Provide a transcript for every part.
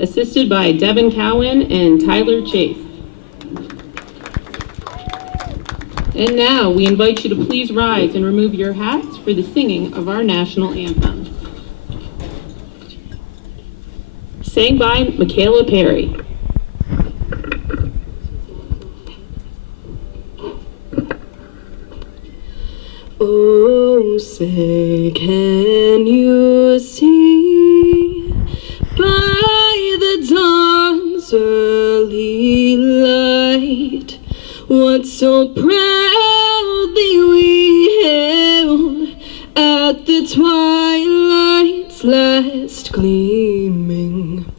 assisted by Devin Cowan and Tyler Chase. And now we invite you to please rise and remove your hats for the singing of our national anthem. Sang by Michaela Perry. Oh, say, can you see by the dawn's early light what so proudly we hailed at the twilight's last gleaming,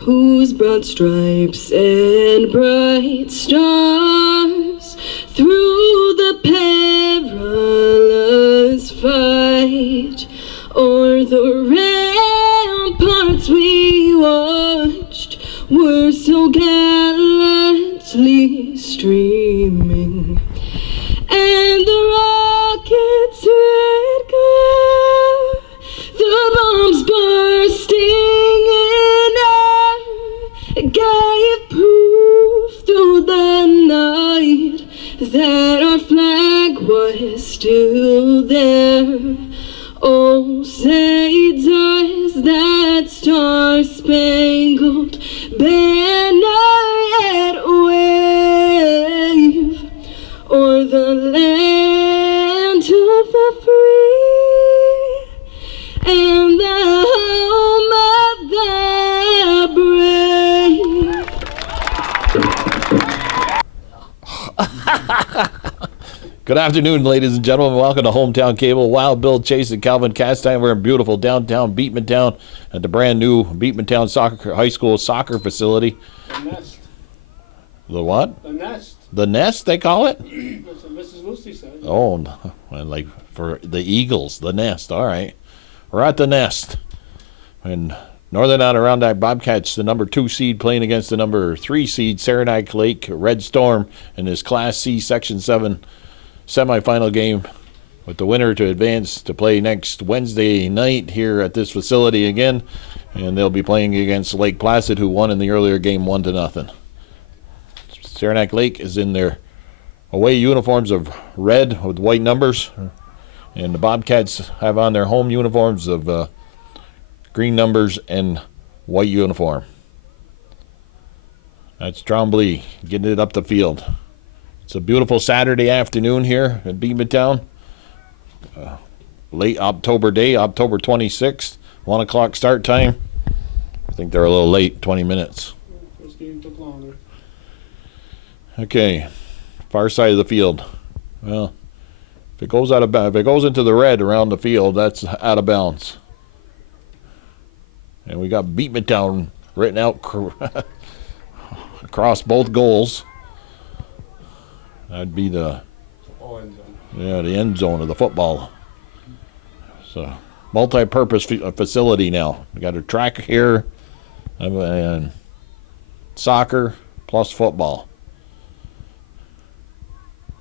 whose broad stripes and bright stars through the perilous fight o'er the ramparts we watched were so gallantly streaming, and the rocket's red glare, the bombs bursting in air, gave proof through the night that our flag was still there. Oh, say does that star-spangled banner yet wave o'er the land of the free and the home of the brave? Good afternoon, ladies and gentlemen. Welcome to Hometown Cable. Wild Bill Chase and Calvin Castine. We're in beautiful downtown Beatmantown at the brand new Beatmantown High School soccer facility. The Nest. The what? The Nest. The Nest, they call it? That's what Mrs. Lucy said. Oh, like for the Eagles, the Nest. All right. We're at the Nest. And Northern Adirondack Bobcats, the number 2 seed, playing against the number 3 seed, Saranac Lake Red Storm, in this Class C Section 7 semifinal game, with the winner to advance to play next Wednesday night here at this facility again, and they'll be playing against Lake Placid, who won in the earlier game 1-0. Saranac Lake is in their away uniforms of red with white numbers, and the Bobcats have on their home uniforms of green numbers and white uniform. That's Trombley getting it up the field. It's a beautiful Saturday afternoon here in Beatmantown. Late October day, October 26th, 1 o'clock start time. I think they're a little late, 20 minutes. First game took longer. Okay, far side of the field. Well, if it goes into the red around the field, that's out of bounds. And we got Beatmantown written out across both goals. That'd be the end zone of the football. So, multi-purpose facility now. We got a track here, and soccer plus football.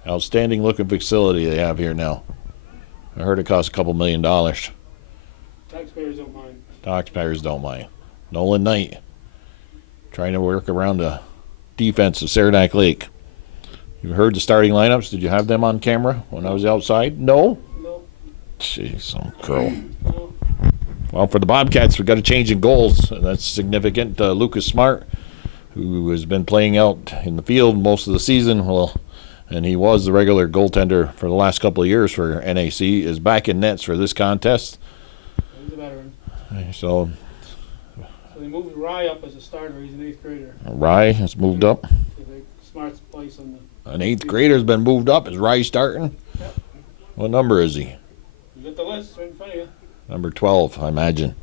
Outstanding looking facility they have here now. I heard it costs a couple $1 million. Taxpayers don't mind. Taxpayers don't mind. Nolan Knight trying to work around the defense of Saranac Lake. You heard the starting lineups? Did you have them on camera when I was outside? No? No. Jeez, some girl. No. Well, for the Bobcats, we've got a change in goals, and that's significant. Lucas Smart, who has been playing out in the field most of the season, and he was the regular goaltender for the last couple of years for NAC, is back in nets for this contest. He's a veteran. So they moved Rye up as a starter. He's an 8th grader. Rye has moved up. Smart's place on the... An 8th grader's been moved up. Is Rye starting? Yep. What number is he? You got the list right in front of you. Number 12, I imagine.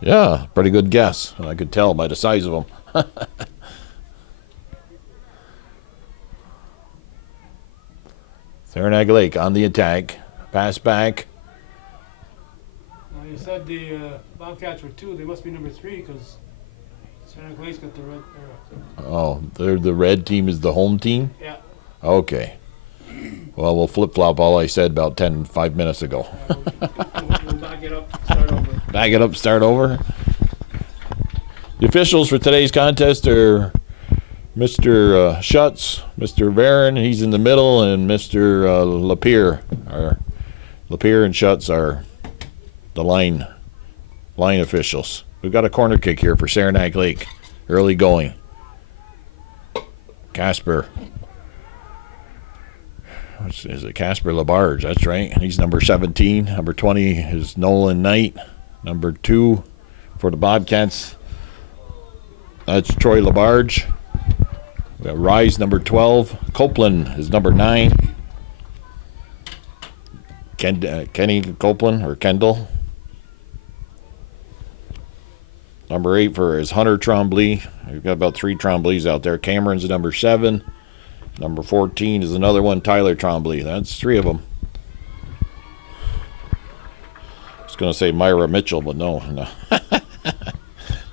Yeah, pretty good guess. I could tell by the size of him. Saranac Lake on the attack. Pass back. Now you said the Bobcats were 2. They must be number 3 because Saranac Lake's got the red. Oh, the red team is the home team? Yeah. Okay. Well, we'll flip-flop all I said about 5 minutes ago. We'll back it up, start over. Back it up, start over? The officials for today's contest are Mr. Schutz, Mr. Varon, he's in the middle, and Mr. Lapierre. Lapierre and Schutz are the line officials. We've got a corner kick here for Saranac Lake. Early going. Casper. Is it Casper Labarge? That's right. He's number 17. Number 20 is Nolan Knight. Number 2 for the Bobcats, that's Troy Labarge. We got Rise, number 12. Copeland is number 9. Kenny Copeland, or Kendall. Number 8 for is Hunter Trombley. We've got about 3 Trombleys out there. Cameron's number 7. Number 14 is another one, Tyler Trombley. That's 3 of them. I was going to say Myra Mitchell, but no.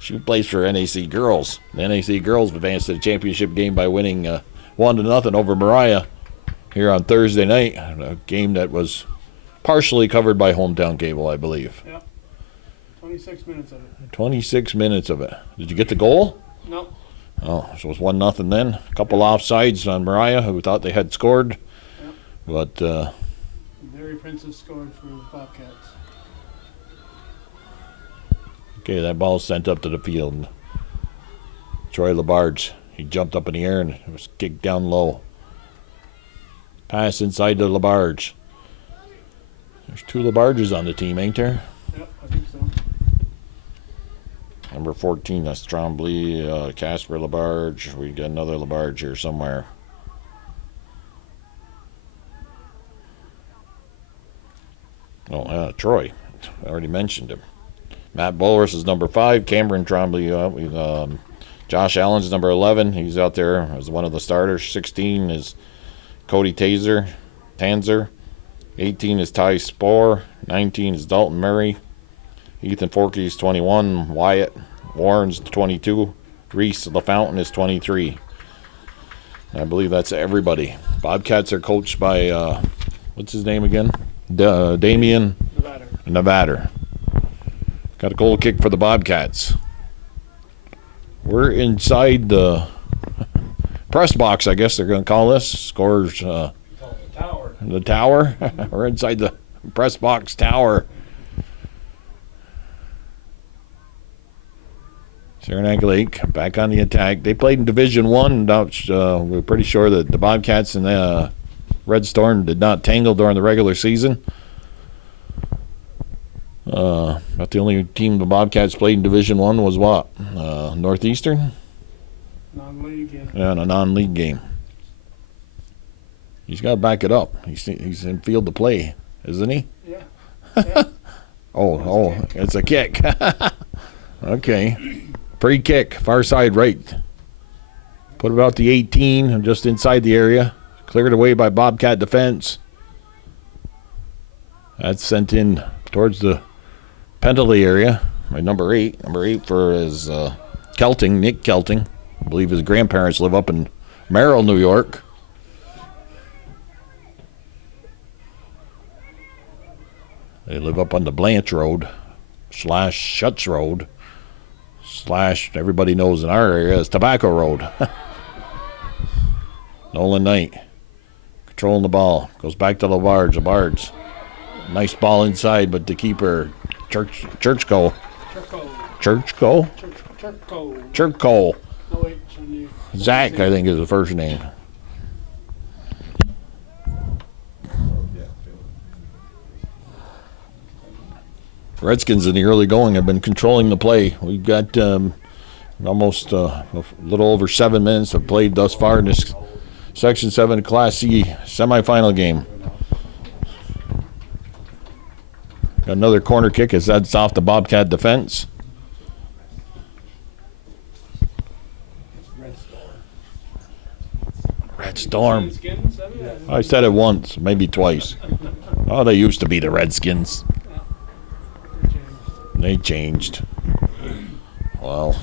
She plays for NAC Girls. The NAC Girls advanced to the championship game by winning 1-0 over Mariah here on Thursday night. A game that was partially covered by Hometown Cable, I believe. Yep. 26 minutes of it. 26 minutes of it. Did you get the goal? No. Oh, so it was 1-0 then. A couple offsides on Mariah, who thought they had scored. Yep. But Mary Princess scored for the Bobcats. Okay, that ball's sent up to the field. Troy Labarge, he jumped up in the air and it was kicked down low. Pass inside to Labarge. There's 2 Labarges on the team, ain't there? Yep, I think so. Number 14, that's Trombley, Casper Labarge. We got another Labarge here somewhere. Oh, Troy. I already mentioned him. Matt Bowers is number 5. Cameron Trombley, Josh Allen's number 11. He's out there as one of the starters. 16 is Cody Tanzer. 18 is Ty Spohr. 19 is Dalton Murray. Ethan Forkey is 21. Wyatt Warren's 22. Reese LaFountain is 23. I believe that's everybody. Bobcats are coached by, what's his name again? Damian Nevada. Got a goal kick for the Bobcats. We're inside the press box, I guess they're going to call this. Scores The tower. the tower. We're inside the press box tower. Saranac Lake back on the attack. They played in Division One. We're pretty sure that the Bobcats and the Red Storm did not tangle during the regular season. About the only team the Bobcats played in Division One was what? Northeastern? Non-league, yeah. Yeah, in a non-league game. He's got to back it up. He's in field to play, isn't he? Yeah. Yeah. Oh, it's a kick. Okay. Free kick, far side right. Put about the 18, just inside the area. Cleared away by Bobcat defense. That's sent in towards the penalty area by number 8. Number 8 for his Kelting, Nick Kelting. I believe his grandparents live up in Merrill, New York. They live up on the Blanche Road / Schutz Road / everybody knows in our area is Tobacco Road. Nolan Knight controlling the ball. Goes back to Labarge. Labarge. Nice ball inside, but the keeper, Churchco. No, wait. Zach, I think, is the first name. Redskins in the early going have been controlling the play. We've got almost a little over 7 minutes of played thus far in this Section 7 Class C semifinal game. Got another corner kick as that's off the Bobcat defense. Red Storm. I said it once, maybe twice. Oh, they used to be the Redskins. They changed. Well,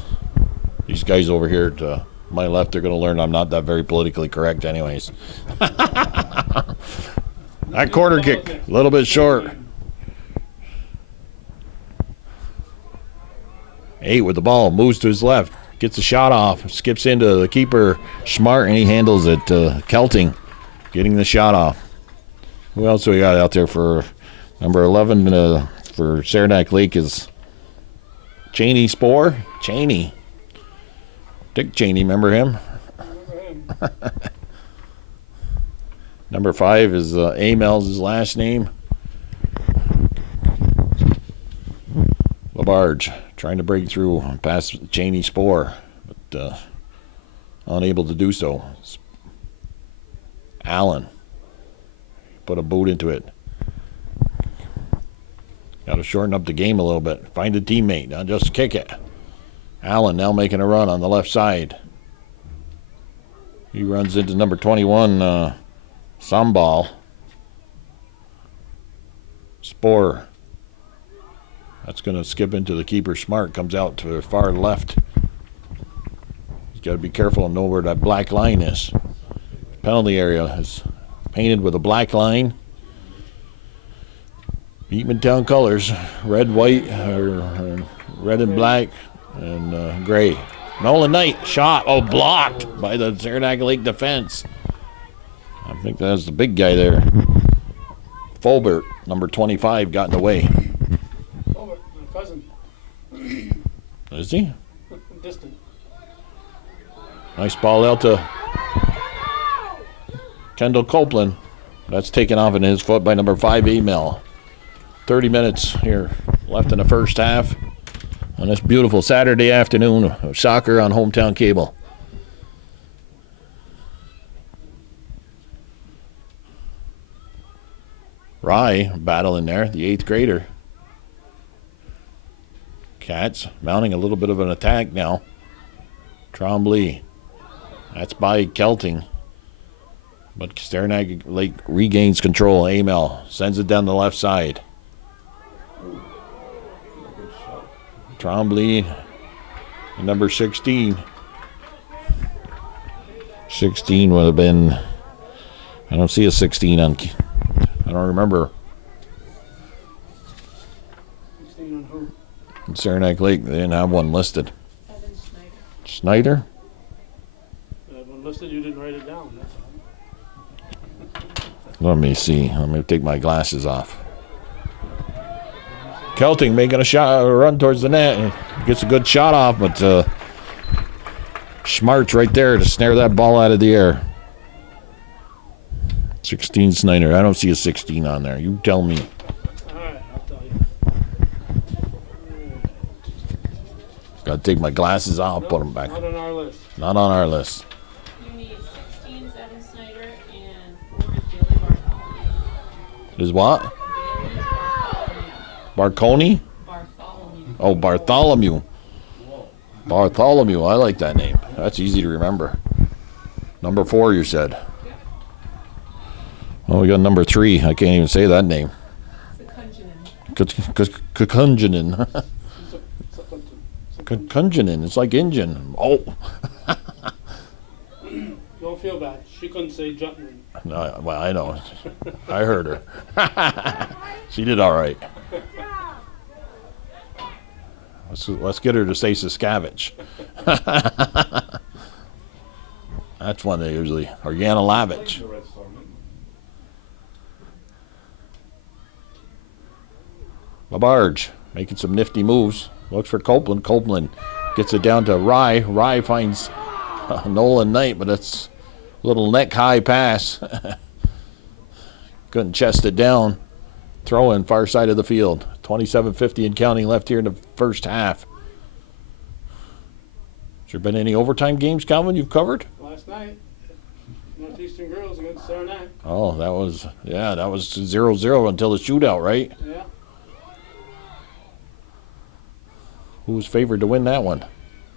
these guys over here to my left are going to learn I'm not that very politically correct anyways. That corner kick, a little bit short. 8 with the ball, moves to his left, gets a shot off, skips into the keeper, Smart, and he handles it. Kelting getting the shot off. Who else do we got out there for number 11 for Saranac Lake is Cheney Spore? Cheney. Dick Cheney, remember him? Number 5 is Amel's his last name. LaBarge trying to break through past Cheney Spore, but unable to do so. Allen put a boot into it. Got to shorten up the game a little bit. Find a teammate, not just kick it. Allen now making a run on the left side. He runs into number 21, Sambal. Spore. That's going to skip into the keeper. Smart comes out to the far left. He's got to be careful and know where that black line is. Penalty area is painted with a black line. Beatman Town colors, red, white, or red and black, and gray. Nolan Knight shot, blocked by the Saranac Lake defense. I think that's the big guy there. Fulbert, number 25, got in the way. Fulbert, my cousin. Is he? Distant. Nice ball out to Kendall Copeland. That's taken off in his foot by number 5, Emil. 30 minutes here left in the first half on this beautiful Saturday afternoon of soccer on Hometown Cable. Rye battling there, the 8th grader. Cats mounting a little bit of an attack now. Trombley. That's by Kelting. But Saranac Lake regains control. Amel sends it down the left side. Trombley, number 16. 16 would have been, I don't see a 16 on, I don't remember. 16 on who? In Saranac Lake, they didn't have one listed. Evan Schneider. Schneider? When listed, you didn't write it down. That's all. Let me see. Let me take my glasses off. Kelting making a run towards the net. Gets a good shot off, but Smart's right there to snare that ball out of the air. 16 Snyder. I don't see a 16 on there. You tell me. All right, I'll tell you. Got to take my glasses off, put them back. Not on our list. Not on our list. You need 16 is Evan Snyder and 4 is Bailey Bartholomew. Is what? Bailey Barconi? Bartholomew. Bartholomew. Oh, Bartholomew. Bartholomew. I like that name. That's easy to remember. Number 4, you said. Oh, we got number 3. I can't even say that name. Kukunjinen. Kukunjinen. It's like Indian. Oh. Don't feel bad. She couldn't say Jutman. No, well, I know. I heard her. She did all right. Let's get her to say Saskavich. That's one they usually. Or Yanalavich. LaBarge making some nifty moves. Looks for Copeland. Copeland gets it down to Rye. Rye finds Nolan Knight, but it's a little neck-high pass. Couldn't chest it down. Throw in far side of the field. 27:50 and counting left here in the first half. Has there been any overtime games, Calvin, you've covered? Last night, Northeastern Girls against Saranac. Oh, that was 0-0 until the shootout, right? Yeah. Who was favored to win that one?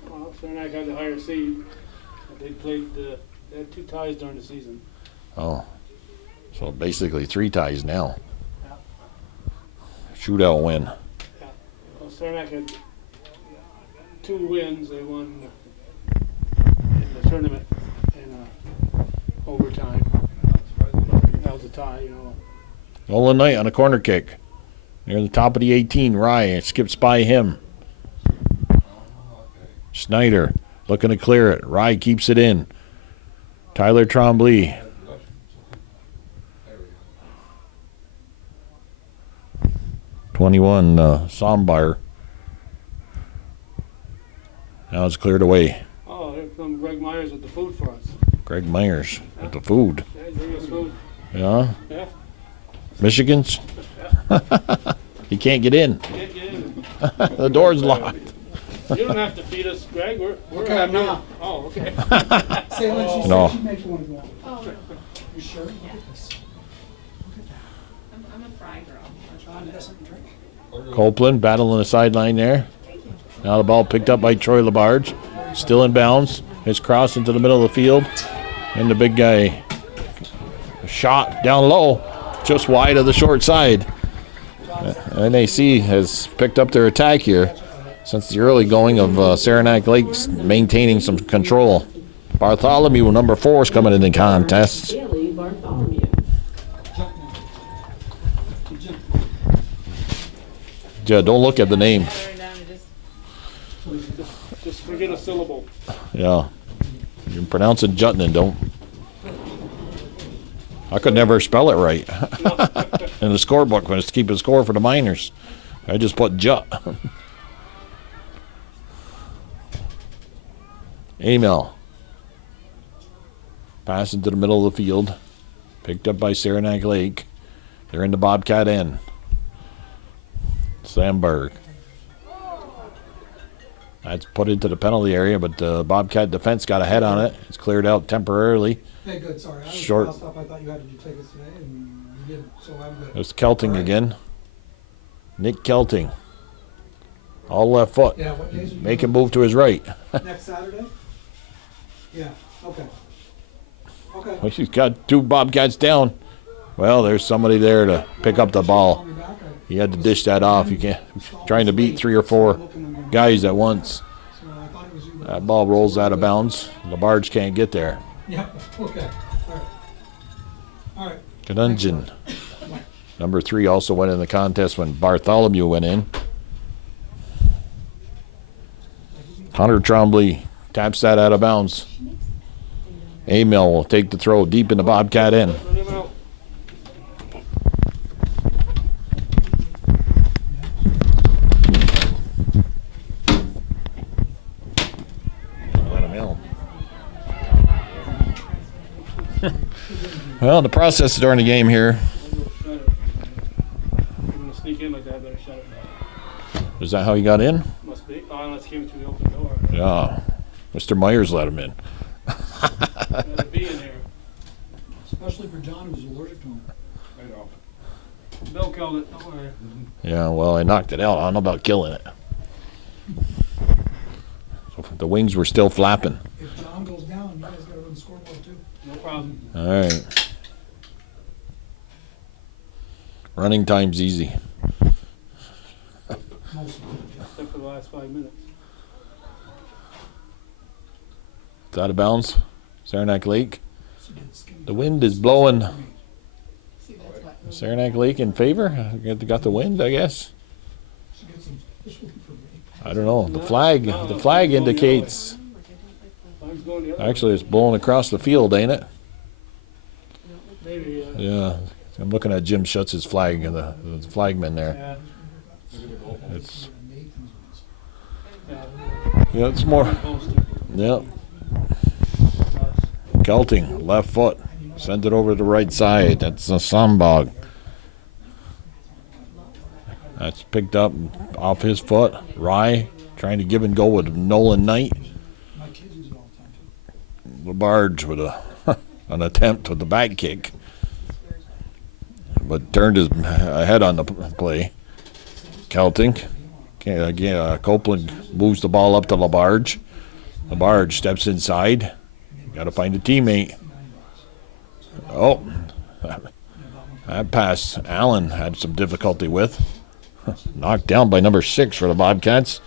Well, Saranac had the higher seed. They had 2 ties during the season. Oh, so basically 3 ties now. Yeah. Shootout win. Yeah. Well, Saranac had 2 wins. They won in the tournament in overtime. That was a tie, you know. Nolan Knight on a corner kick. Near the top of the 18, Rye skips by him. Snyder looking to clear it. Rye keeps it in. Tyler Trombley. (21) Sombar. Now it's cleared away. Oh, here comes Greg Myers with the food for us. Greg Myers with the food. Yeah, bring us food. Yeah. Yeah. Michigan's? He can't get in. Can't get in. The door's locked. You don't have to feed us, Greg. We're Okay, happy. now. Oh, okay. Say when she No. said she'd make one as well. Oh, You sure? Look Yeah. at this. Look at that. I'm a fry girl. John, you got something to drink? Copeland battling the sideline there. Now the ball picked up by Troy Labarge. Still in bounds. His cross into the middle of the field. And the big guy shot down low, just wide of the short side. NAC has picked up their attack here since the early going of Saranac Lakes maintaining some control. Bartholomew, number 4, is coming in the contest. Bailey Bartholomew. Yeah, don't look at the name. Better down to just Just forget a syllable. Yeah. You can pronounce it Jutton, don't. I could never spell it right in the scorebook when it's keeping score for the Miners. I just put Jut. Amel. Pass into the middle of the field. Picked up by Saranac Lake. They're in the Bobcat end. Sandberg. That's put into the penalty area, but the Bobcat defense got a head on it. It's cleared out temporarily. Hey, good, sorry. I was Short. passed up. I thought you had to do tickets today, and you didn't, so I'm good. There's Kelting again. Nick Kelting. All left foot. Yeah, what days are you Make him doing? move to his right. Next Saturday? Yeah, okay. Okay. Well, he's got 2 Bobcats down. Well, there's somebody there to pick up the ball. Call me back. He had to dish that off. You can't trying to beat 3 or 4 guys at once. So I thought it was you. That ball rolls out of bounds. Labarge can't get there. Yeah, okay. All right. All right. Canungian. Number 3 also went in the contest when Bartholomew went in. Hunter Trombley taps that out of bounds. Amel will take the throw deep in the Bobcat end. Let him out. Let him in. Well, the process during the game here. I'm gonna sneak in like that. I better shut it down. Is that how he got in? Must be. Oh, unless he came through the open door. Yeah. Mr. Myers let him in. Gotta be in here. Especially for John, who's allergic to them. I know. Bill killed it. Don't worry. Yeah, well, I knocked it out. I don't know about killing it. So the wings were still flapping. If John goes down, you guys gotta run the scoreboard too. No problem. All right. Running time's easy. Most of them. Except for the last 5 minutes. It's out of bounds. Saranac Lake. She did skin The wind is blowing for me. see that's what. Saranac Lake in favor. Got the wind, I guess. She did some especially for me. I don't know. The flag indicates. Flag's going the other way. Actually, it's blowing across the field, ain't it? Maybe. Yeah. I'm looking at Jim Schutz's flag and the flagman there. Yeah. It's Nathan's ones. Yeah. yeah, it's more. Poster. Yep. Kelting, left foot. Send it over to the right side. That's a Sambog. That's picked up off his foot. Rye trying to give and go with Nolan Knight. My kids use it all the time too. Labarge with an attempt with the back kick, but turned his head on the play. Kelting. Copeland moves the ball up to Labarge. Labarge steps inside. Got to find a teammate. Oh, that pass Allen had some difficulty with. Knocked down by number 6 for the Bobcats.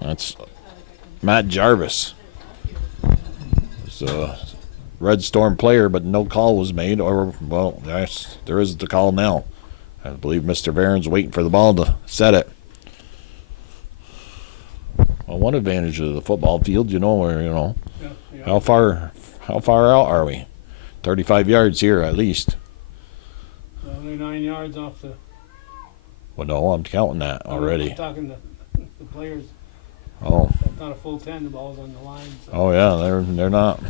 That's Matt Jarvis. It's a Red Storm player, but no call was made. Or, well, yes, there is the call now. I believe Mr. Varen's waiting for the ball to set it. Well, one advantage of the football field, where Yeah, yeah. how far out are we? 35 yards here at least. Only 9 yards off the. Well, no, I'm counting that already. I'm talking the players. Oh, That's not a full 10. The ball's on the line. So. oh yeah, they're not.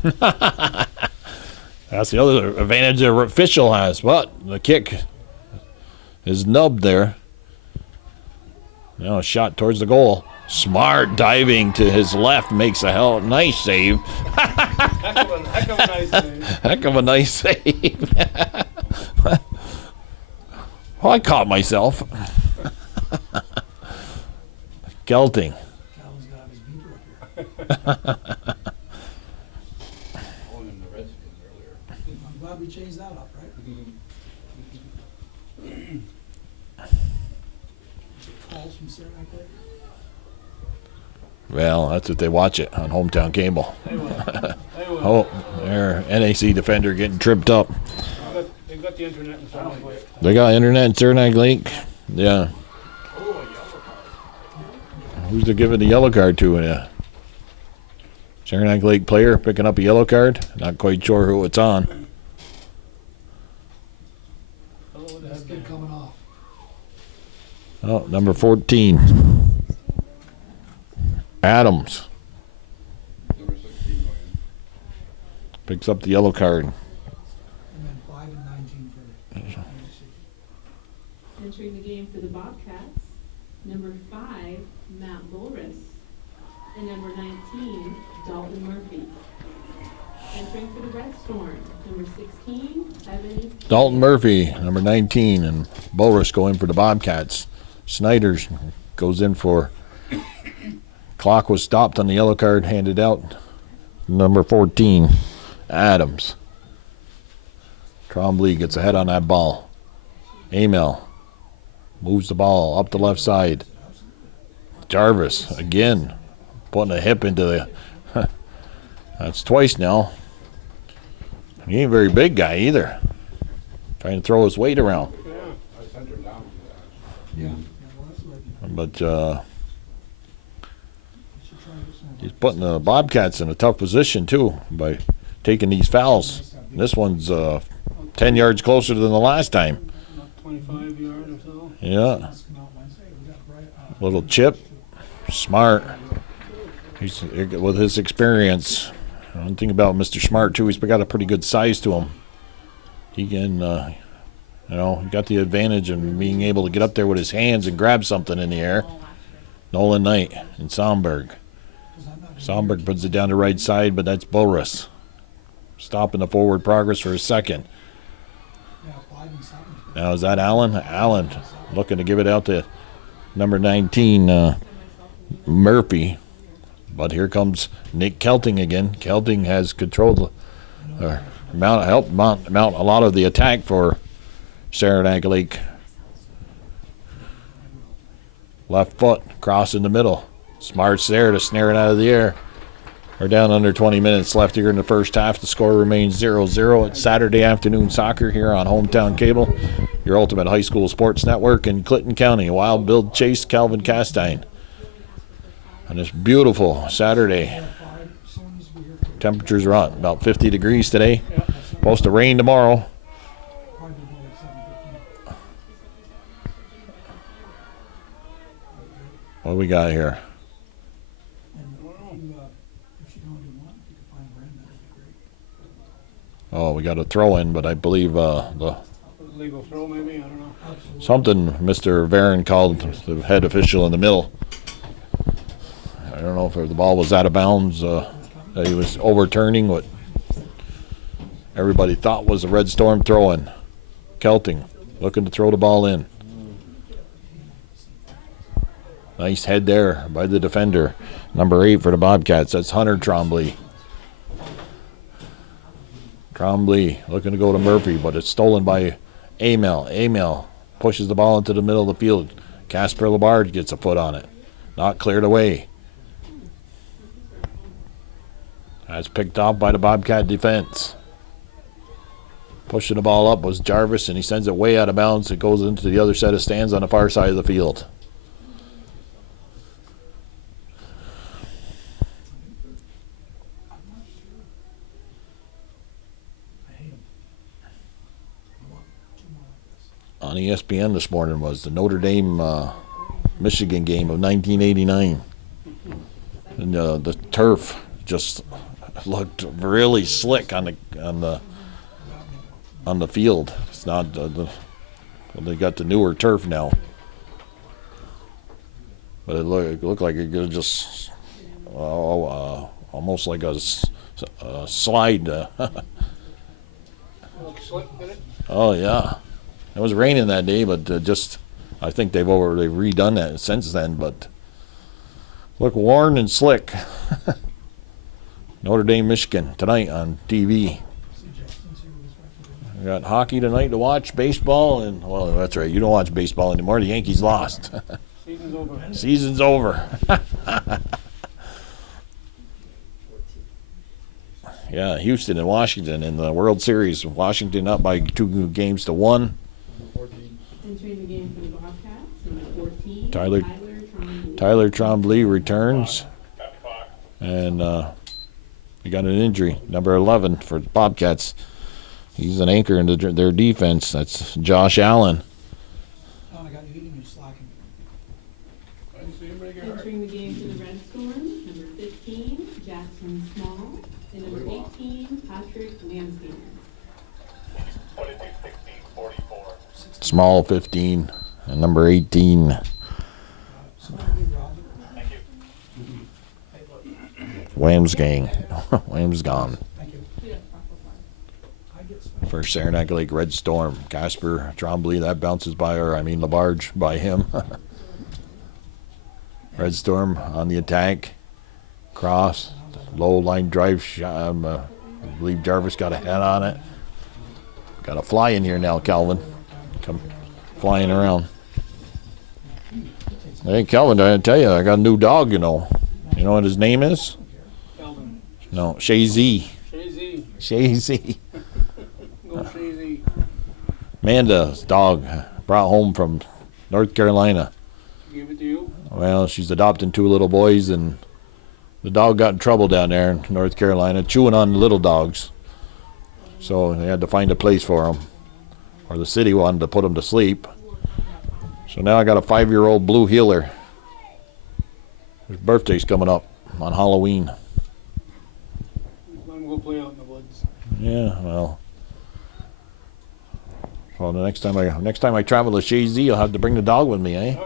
That's the other advantage the official has. But the kick is nubbed there. Now a shot towards the goal. Smart diving to his left makes a nice save. Heck of a nice save. Heck of a nice save. Well, I caught myself. Gelting. Calvin's got his beeper up here. I'm glad we changed that up, right? Calls from Saranac. Well, that's what they watch it on hometown cable. They will. They will. Oh, their NAC defender getting tripped up. They've got the internet in front of them. They got internet in Saranac Lake. Yeah. Who's they giving the yellow card to? Saranac Lake player picking up a yellow card. Not quite sure who it's on. That's good coming off. Oh, number 14. Adams Number 16 picks up the yellow card. And then 5 and 19 for NAC. Entering the game for the Bobcats, number 5, Matt Bolris, and number 19, Dalton Murphy. Entering for the Red Storm, number 16, Evan. Dalton Murphy, number 19, and Bolris go in for the Bobcats. Snyder's goes in for. Clock was stopped on the yellow card handed out. Number 14, Adams. Trombley gets ahead on that ball. Amel moves the ball up the left side. Jarvis again putting a hip into the. That's twice now. He ain't a very big guy either. Trying to throw his weight around. Yeah. I sent her down. Yeah, well, that's what I But should try to get some. he's putting the Bobcats in a tough position too by taking these fouls. This one's 10 yards closer than the last time. About 25 yards or so. Yeah, Let's come out Wednesday. We got Brian. little chip, smart. He's with his experience. One thing about Mr. Smart too, he's got a pretty good size to him. He can, he got the advantage of being able to get up there with his hands and grab something in the air. Nolan Knight and Somberg. Somberg puts it down the right side, but that's Boris. Stopping the forward progress for a second. Yeah, 5 and 7. Now is that Allen? Allen looking to give it out to number 19, Murphy. But here comes Nick Kelting again. Kelting has controlled mount a lot of the attack for Saranac Lake. Left foot, cross in the middle. Smart's there to snare it out of the air. We're down under 20 minutes left here in the first half. The score remains 0-0. It's Saturday afternoon soccer here on Hometown Cable, your ultimate high school sports network in Clinton County. Wild Bill Chase, Calvin Castine. On this beautiful Saturday, temperatures are on about 50 degrees today. Supposed to rain tomorrow. Probably more like 7:15. What do we got here? And if you don't even want, if you can find Brandon, that'd be great. Oh, we got a throw in, but I believe the Legal throw, maybe? I don't know. Absolutely. something Mr. Varon called the head official in the middle. I don't know if the ball was out of bounds, that he was overturning what everybody thought was a Red Storm throw-in. Kelting looking to throw the ball in. Nice head there by the defender. Number 8 for the Bobcats. That's Hunter Trombley. Trombley looking to go to Murphy, but it's stolen by Amel. Amel pushes the ball into the middle of the field. Casper Labard gets a foot on it. Not cleared away. That's picked off by the Bobcat defense. Pushing the ball up was Jarvis, and he sends it way out of bounds. It goes into the other set of stands on the far side of the field. on ESPN this morning was the Notre Dame Michigan game of 1989. And the turf just looked really slick on the field. It's not they got the newer turf now, but it looked like it could just almost like a slide. Oh yeah, it was raining that day, but I think they've redone that since then. But look worn and slick. Notre Dame, Michigan tonight on TV. We got hockey tonight to watch, baseball, and well, that's right. You don't watch baseball anymore. The Yankees lost. Season's over. Season's over. Yeah, Houston and Washington in the World Series. Washington up by 2-1. Entering the game for the Bobcats, number 14, Tyler Trombley. Tyler Trombley returns, and he got an injury. Number 11 for the Bobcats. He's an anchor in their defense. That's Josh Allen. Oh, I got you eating, you're slacking. I didn't see anybody get hurt. Entering the game for the Red Storm, number 15, Jackson Small, and number 18, Patrick Lansing. Small 15 and number 18. Wham's gang. Wham's gone. Thank you. For Saranac Lake Red Storm. Casper Trombley, that bounces by her. I mean Labarge by him. Red Storm on the attack. Cross. Low line drive shot. I believe Jarvis got a head on it. Got a fly in here now, Calvin. Come flying around. Hey, Calvin, I tell you, I got a new dog, you know. You know what his name is? Calvin. No, Shay Z. Shazy. Shay Z. Go Shazy. Amanda's dog brought home from North Carolina. Give it to you. Well, she's adopting 2 little boys, and the dog got in trouble down there in North Carolina, chewing on the little dogs. So they had to find a place for him, or the city wanted to put him to sleep. So now I got a 5-year-old blue heeler. His birthday's coming up on Halloween. Let him go play out in the woods. Yeah, well, the next time I travel to Shazy, I'll have to bring the dog with me, eh?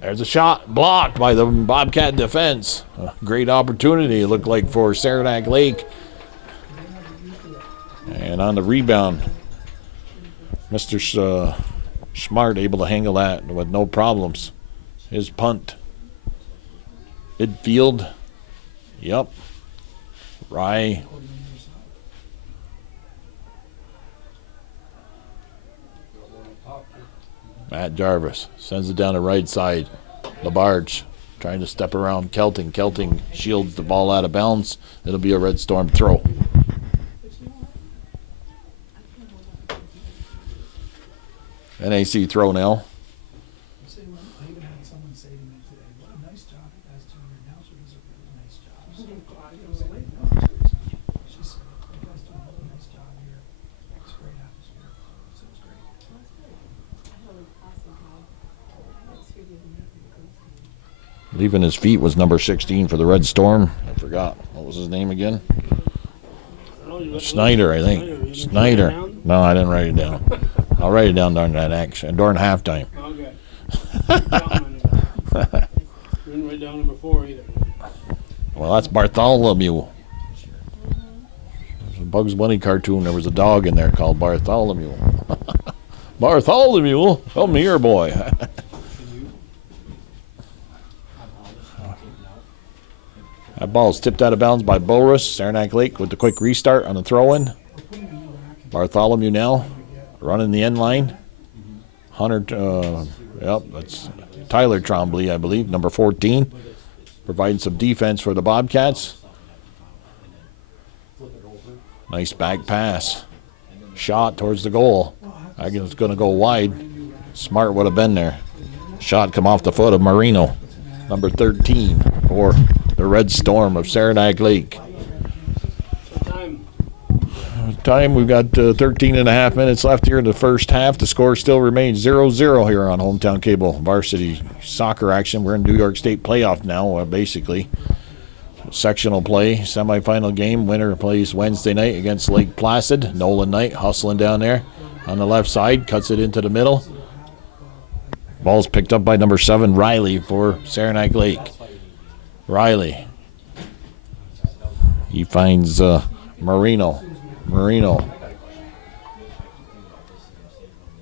There's a shot blocked by the Bobcat defense. A great opportunity, it looked like, for Saranac Lake. And on the rebound, Mr. Smart able to handle that with no problems. His punt. Midfield. Yep. Rye. Matt Jarvis sends it down the right side. Labarge trying to step around Kelting. Kelting shields the ball out of bounds. It'll be a Red Storm throw. NAC throw now. I even had someone say to me today, what a nice job you guys do. Your announcer does a really nice job. So it was a late announcer. She said, you guys do a really nice job here. It's a great atmosphere. So it was great. Leaving his feet was number 16 for the Red Storm. I forgot. What was his name again? Snyder, I think. Snyder. No, I didn't write it down. I'll write it down during that action, during halftime. Okay. Didn't write down number 4 either. Well, that's Bartholomew. There's a Bugs Bunny cartoon. There was a dog in there called Bartholomew. Bartholomew, come here, boy. That ball's tipped out of bounds by Boris. Saranac Lake with the quick restart on the throw-in. Bartholomew now running the end line. That's Tyler Trombley, I believe, number 14. Providing some defense for the Bobcats. Nice back pass. Shot towards the goal. I guess it's going to go wide. Smart would have been there. Shot come off the foot of Marino, number 13 for the Red Storm of Saranac Lake. Time. time. We've got 13 and a half minutes left here in the first half. The score still remains 0-0 here on Hometown Cable varsity soccer action. We're in New York State playoff now, basically. Sectional play, semifinal game. Winner plays Wednesday night against Lake Placid. Nolan Knight hustling down there on the left side, cuts it into the middle. Ball's picked up by number 7, Riley, for Saranac Lake. Riley. He finds Marino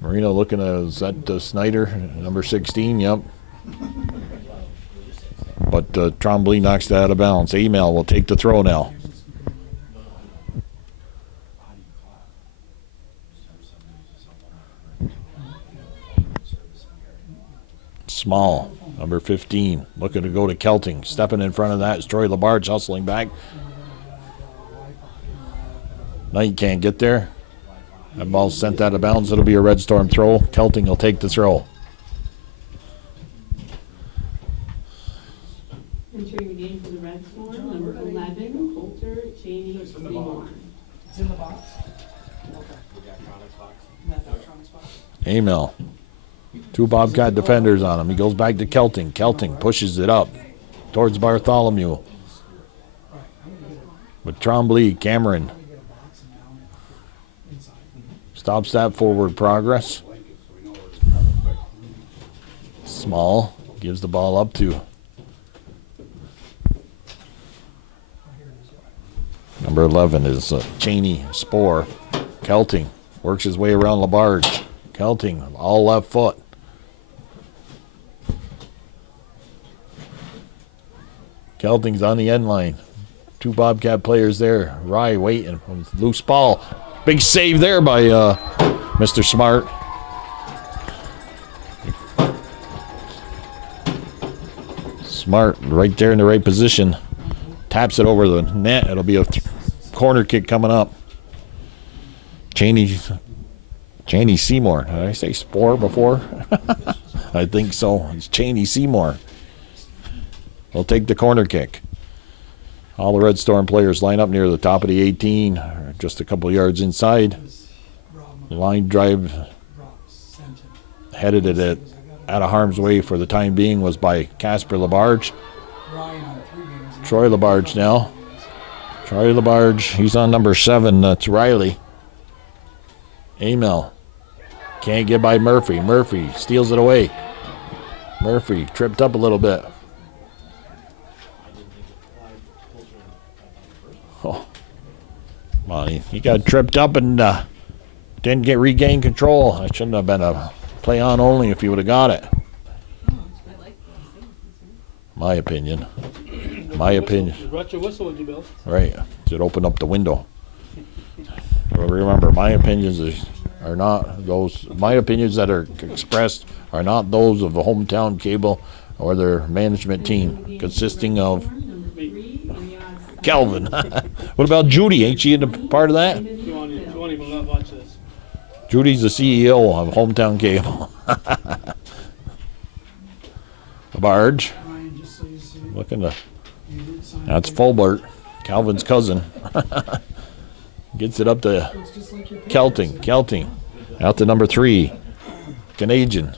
looking at, is that Snyder, number 16? Yep. But Trombley knocks that out of bounds. Amel will take the throw now. Small, number 15, looking to go to Kelting. Stepping in front of that is Troy Labarge, hustling back. Knight can't get there. That ball's sent out of bounds. It'll be a Red Storm throw. Kelting will take the throw. Entering the game for the Red Storm, number 11, Coulter Cheney Seymour. It's in the box? Okay. That electronics box? Amel. 2 Bobcat defenders on him. He goes back to Kelting. Kelting pushes it up towards Bartholomew. But Trombley, Cameron stops that forward progress. Small gives the ball up to number 11 is Cheney Spore. Kelting works his way around Labarge. Kelting, all left foot. Kelting's on the end line. 2 Bobcat players there. Rye waiting. Loose ball. Big save there by Mr. Smart. Smart right there in the right position. Taps it over the net. It'll be a corner kick coming up. Cheney Seymour. Did I say Spore before? I think so. It's Cheney Seymour. We'll take the corner kick. All the Red Storm players line up near the top of the 18, or just a couple yards inside. Line drive headed it out of harm's way for the time being was by Casper Labarge. Troy Labarge now. Troy Labarge, he's on number 7. That's Riley. Amel can't get by Murphy. Murphy steals it away. Murphy tripped up a little bit. Oh, well, he got tripped up and didn't regain control. That shouldn't have been a play on only if he would have got it. My opinion. My opinion. Brought your whistle with you, Bill. Right. Should open up the window. Remember, my opinions are not those. My opinions that are expressed are not those of the Hometown Cable or their management team, consisting of Calvin. What about Judy? Ain't she in a part of that? You won't even watch this. Judy's the CEO of Hometown Cable. Barge. Looking to. That's Fulbert, Calvin's cousin. Gets it up to Kelting. Kelting. Out to number 3. Canadian.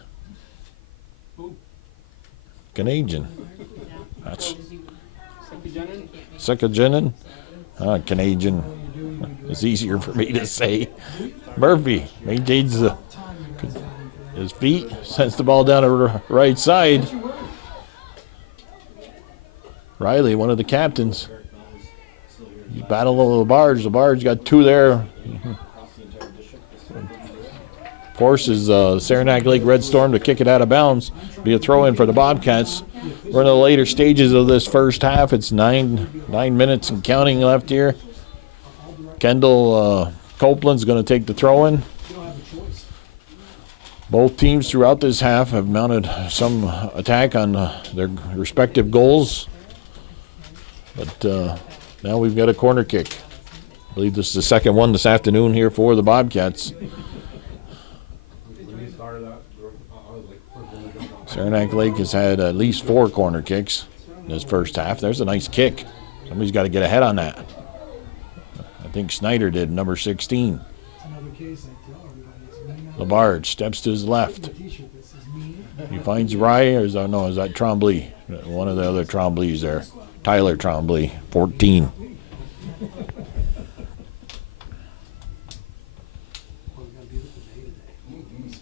That's Sekajenin. Canadian. It's easier for me to say. Murphy maintains his feet, sends the ball down the right side. Riley, one of the captains. He's battling over the barge. The barge got 2 there. Forces Saranac Lake Red Storm to kick it out of bounds. Be a throw in for the Bobcats. We're in the later stages of this first half. It's 9 minutes and counting left here. Kendall Copeland's going to take the throw in. Both teams throughout this half have mounted some attack on their respective goals. But now we've got a corner kick. I believe this is the second one this afternoon here for the Bobcats. Saranac Lake has had at least 4 corner kicks in this first half. There's a nice kick. Somebody's got to get ahead on that. think Snyder did, number 16. It's another case I tell everybody, it's me. Labarge steps to his left. T-shirt that says me. He finds Rye, or is that, no, is that Trombley? One of the other Trombleys there. Tyler Trombley, 14. Well, we got a beautiful day today.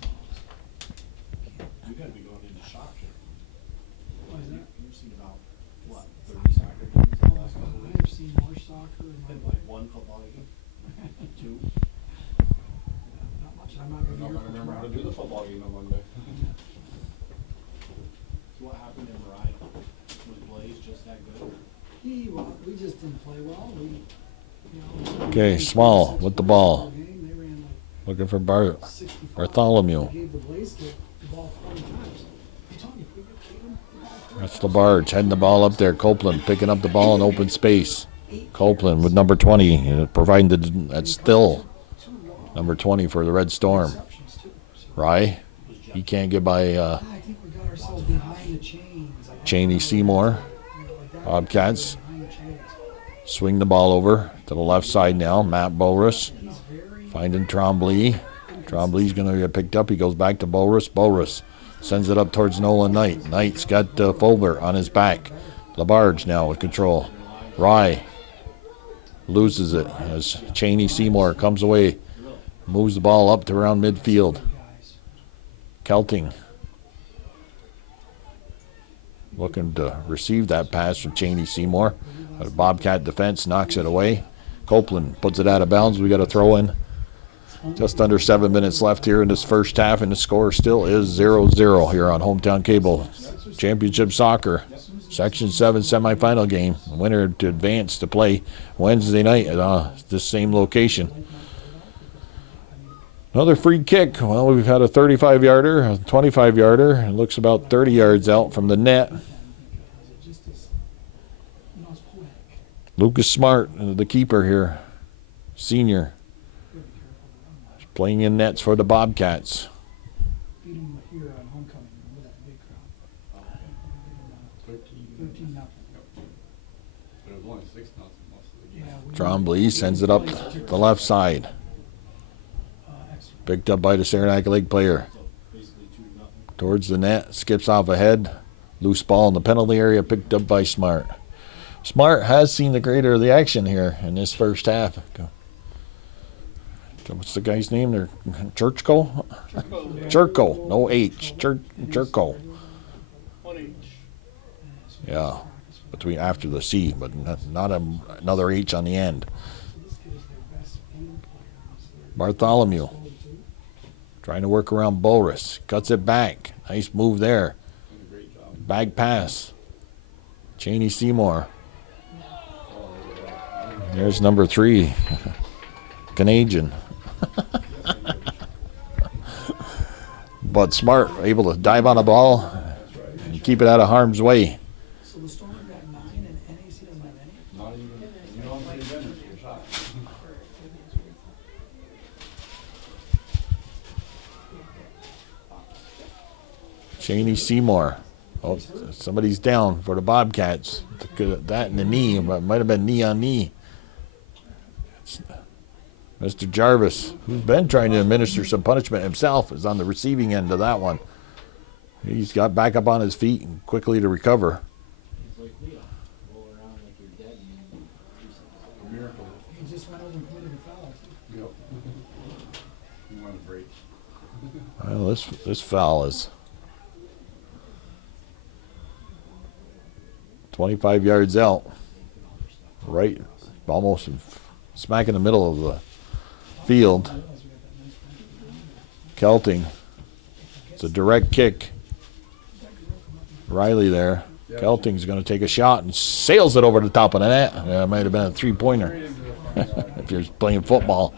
You gotta be going into shock here. Why is that? You've seen about, what, 30 soccer games in the last couple of I've weeks? seen more soccer in Been my like one football game, two. not much. I'm not I'm gonna not be here gonna for remember how to tomorrow. do the football game on Monday. So what happened in Mariah? Was Blaze just that good? Well, we just didn't play well. We, you know. Okay, Small with the ball. They ran like Looking for 65. Bartholomew. They gave the Blaze kid the ball 40 times. I'm telling you, if we get Tatum the ball 40 That's Labarge heading the ball up there. Copeland picking up the ball in open space. Copeland with number 20, providing that's still number 20 for the Red Storm. receptions, too. So, Rye, he can't get by I think we got ourselves behind the chains. Cheney Seymour. You know, like that. Bobcats Behind the chains. swing the ball over to the left side now. Matt Bolrus He's very. finding Trombley. Trombley's going to get picked up. He goes back to Bolrus. Bolrus sends it up towards Nolan Knight. Knight's got Fulber on his back. Labarge now with control. Rye loses it as Cheney Seymour comes away. Moves the ball up to around midfield. Kelting looking to receive that pass from Cheney Seymour. But a Bobcat defense knocks it away. Copeland puts it out of bounds. We got a throw in. Just under 7 minutes left here in this first half, and the score still is 0-0 here on Hometown Cable. Championship Soccer, Section 7 semifinal game. The winner to advance to play Wednesday night at this same location. Another free kick. Well, we've had a 35-yarder, a 25-yarder. It looks about 30 yards out from the net. Lucas Smart, the keeper here, senior, playing in nets for the Bobcats. Beat him here on homecoming. Remember that big crowd? 13-0. But it was only 6-0 most of the game. Yeah. Trombley sends it up the left side. Picked up by the Saranac Lake player. Basically 2-0. Towards the net, skips off ahead. Loose ball in the penalty area, picked up by Smart. Smart has seen the greater of the action here in this first half. What's the guy's name there? Churchko? Churko, no H. Churko. 1H. Yeah, between after the C, but not another H on the end. Bartholomew trying to work around Bolrus. Cuts it back. Nice move there. Back pass. Cheney Seymour. There's number 3. Canadian. But Smart able to dive on the ball and keep it out of harm's way. So the Storm got 9 and NAC doesn't have any? Not even, you know, I'm pretty good for your shot. Cheney Seymour. Oh, somebody's down for the Bobcats. That in the knee, but might have been knee on knee. It's Mr. Jarvis, who's been trying to administer some punishment himself, is on the receiving end of that one. He's got back up on his feet and quickly to recover. It's like Leo, roll around like you're dead and then do something. A miracle. He just went over and committed a foul. Yep. You want a break. Well, this foul is 25 yards out, right, almost smack in the middle of the field. Kelting. It's a direct kick. Riley there. Kelting's going to take a shot and sails it over the top of the net. Yeah, it might have been a three-pointer if you're playing football.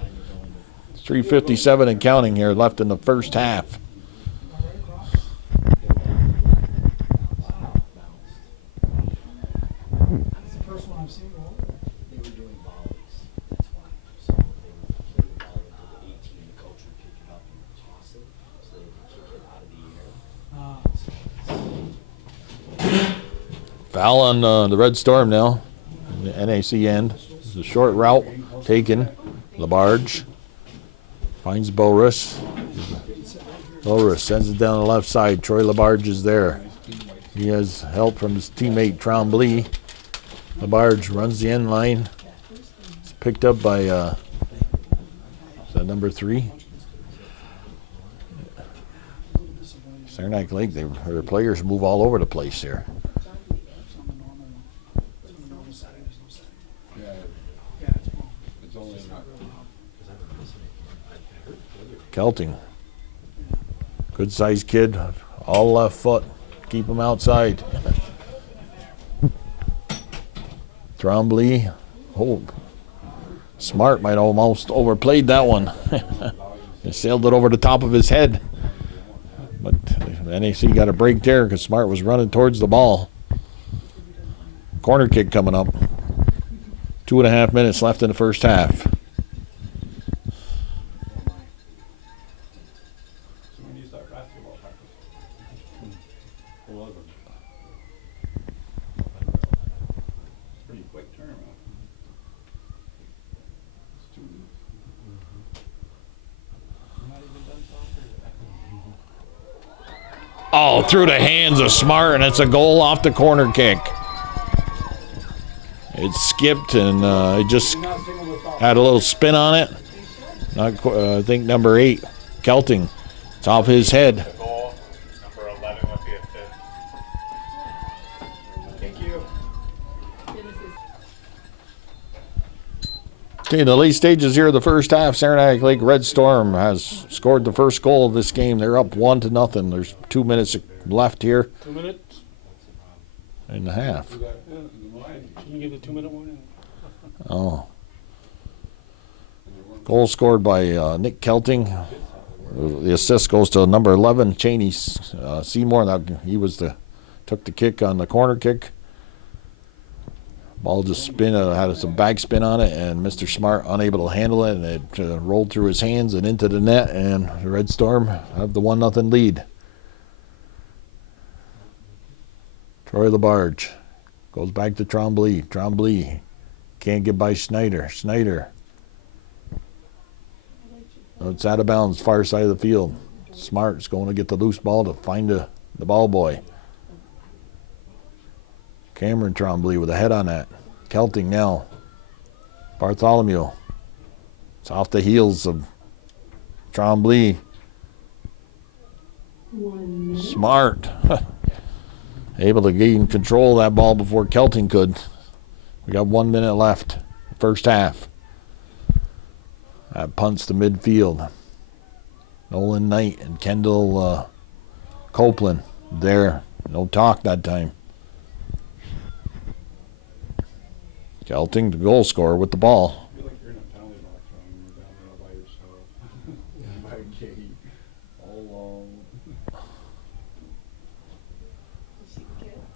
3:57 and counting here left in the first half. That's the first one I've seen roll. They were doing volleys, that's why. So they would play the ball into the 18, the coach would pick it up and toss it, so they could kick it out of the air. So Foul on the Red Storm now, the NAC end. It's a short route taken. LaBarge finds Boris. Boris sends it down the left side. Troy LaBarge is there. He has help from his teammate Trombley. LaBarge runs the end line. It's picked up by is that number 3? Saranac Lake, their players move all over the place here. Kelting. Good sized kid. All left foot. Keep him outside. Trombley. Oh, Smart might almost overplayed that one. He sailed it over the top of his head. But NAC got a break there because Smart was running towards the ball. Corner kick coming up. 2.5 minutes left in the first half. Oh, through the hands of Smart, and it's a goal off the corner kick. It skipped, and it just had a little spin on it. I think number 8, Kelting. It's off his head. Number 11 would be a fifth. Thank you. Okay, in the late stages here of the first half, Saranac Lake Red Storm has scored the first goal of this game. They're up 1-0. There's 2 minutes left here 2 minutes. in the half. Can you give the 2-minute one? Oh. Goal scored by Nick Kelting. The assist goes to number 11, Cheney Seymour. Now he took the kick on the corner kick. Ball just had some backspin on it, and Mr. Smart unable to handle it, and it rolled through his hands and into the net, and the Red Storm have the 1-0 lead. Troy LaBarge goes back to Trombley. Trombley can't get by Snyder. Snyder. It's out of bounds, far side of the field. Smart's going to get the loose ball to find the ball boy. Cameron Trombley with a head on that. Kelting now. Bartholomew. It's off the heels of Trombley. Smart. Able to gain control of that ball before Kelting could. We got 1 minute left. First half. That punts to midfield. Nolan Knight and Kendall Copeland there. No talk that time. Kelting, the goal scorer, with the ball. I feel like you're in a penalty box when you're down there by yourself. By Katie. All alone.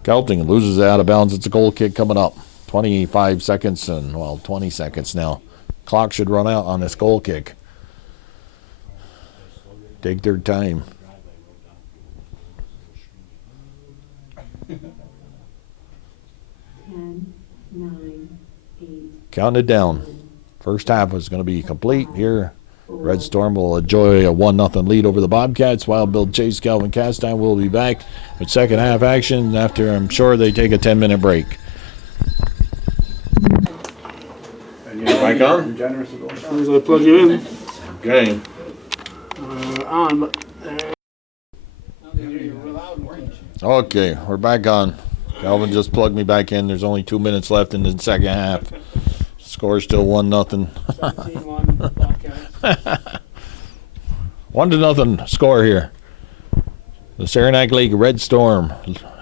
Kelting loses it out of bounds. It's a goal kick coming up. 25 seconds 20 seconds now. Clock should run out on this goal kick. Take their time. 10, 9, 8. Counting it down. First half is going to be complete here. Red Storm will enjoy a 1-0 lead over the Bobcats. Wild Bill Chase, Calvin Castine will be back with second half action after, I'm sure, they take a 10-minute break. Back on? Generous with those. As soon as I plug you in, Okay. on, but you're loud, weren't you? Okay, we're back on. Calvin just plugged me back in. There's only 2 minutes left in the second half. Score's still 1-0. 17-1 Bobcats. 1-0 score here. The Saranac Lake Red Storm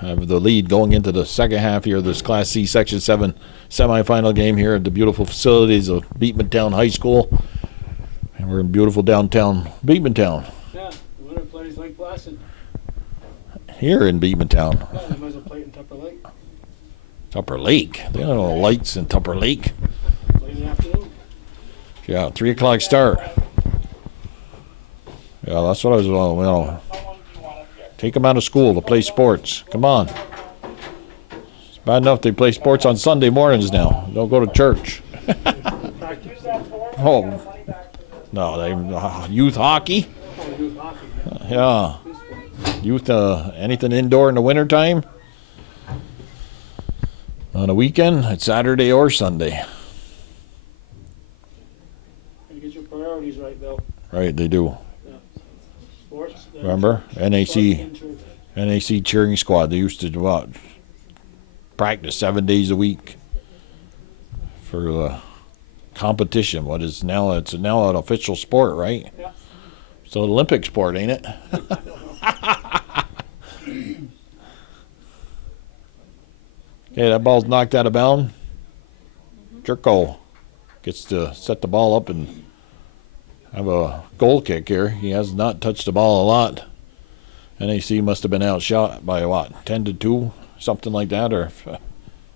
have the lead going into the second half here of this Class C Section 7 semifinal game here at the beautiful facilities of Beekmantown High School. And we're in beautiful downtown Beekmantown. Yeah, the winner plays Lake Placid. Here in Beekmantown. Yeah, they might as well play it in Tupper Lake. Tupper Lake. They don't know lights in Tupper Lake. Play in the afternoon. Yeah, 3 o'clock start. Yeah, that's what I was, take them out of school to play sports. Come on. It's bad enough they play sports on Sunday mornings now. Don't go to church. Practice. Oh, no, they youth hockey. Oh, youth hockey, yeah. Yeah, Good sport. youth. Anything indoor in the wintertime? On a weekend, it's Saturday or Sunday. You get your priorities right, Bill. Right, they do. Sports. Remember? NAC. sports and church. NAC cheering squad. They used to do what? Practice 7 days a week for competition. What is now? It's now an official sport, right? Yeah. It's an Olympic sport, ain't it? Okay, that ball's knocked out of bounds. Jerko gets to set the ball up and have a goal kick here. He has not touched the ball a lot. NAC must have been outshot by what, 10-2, something like that, or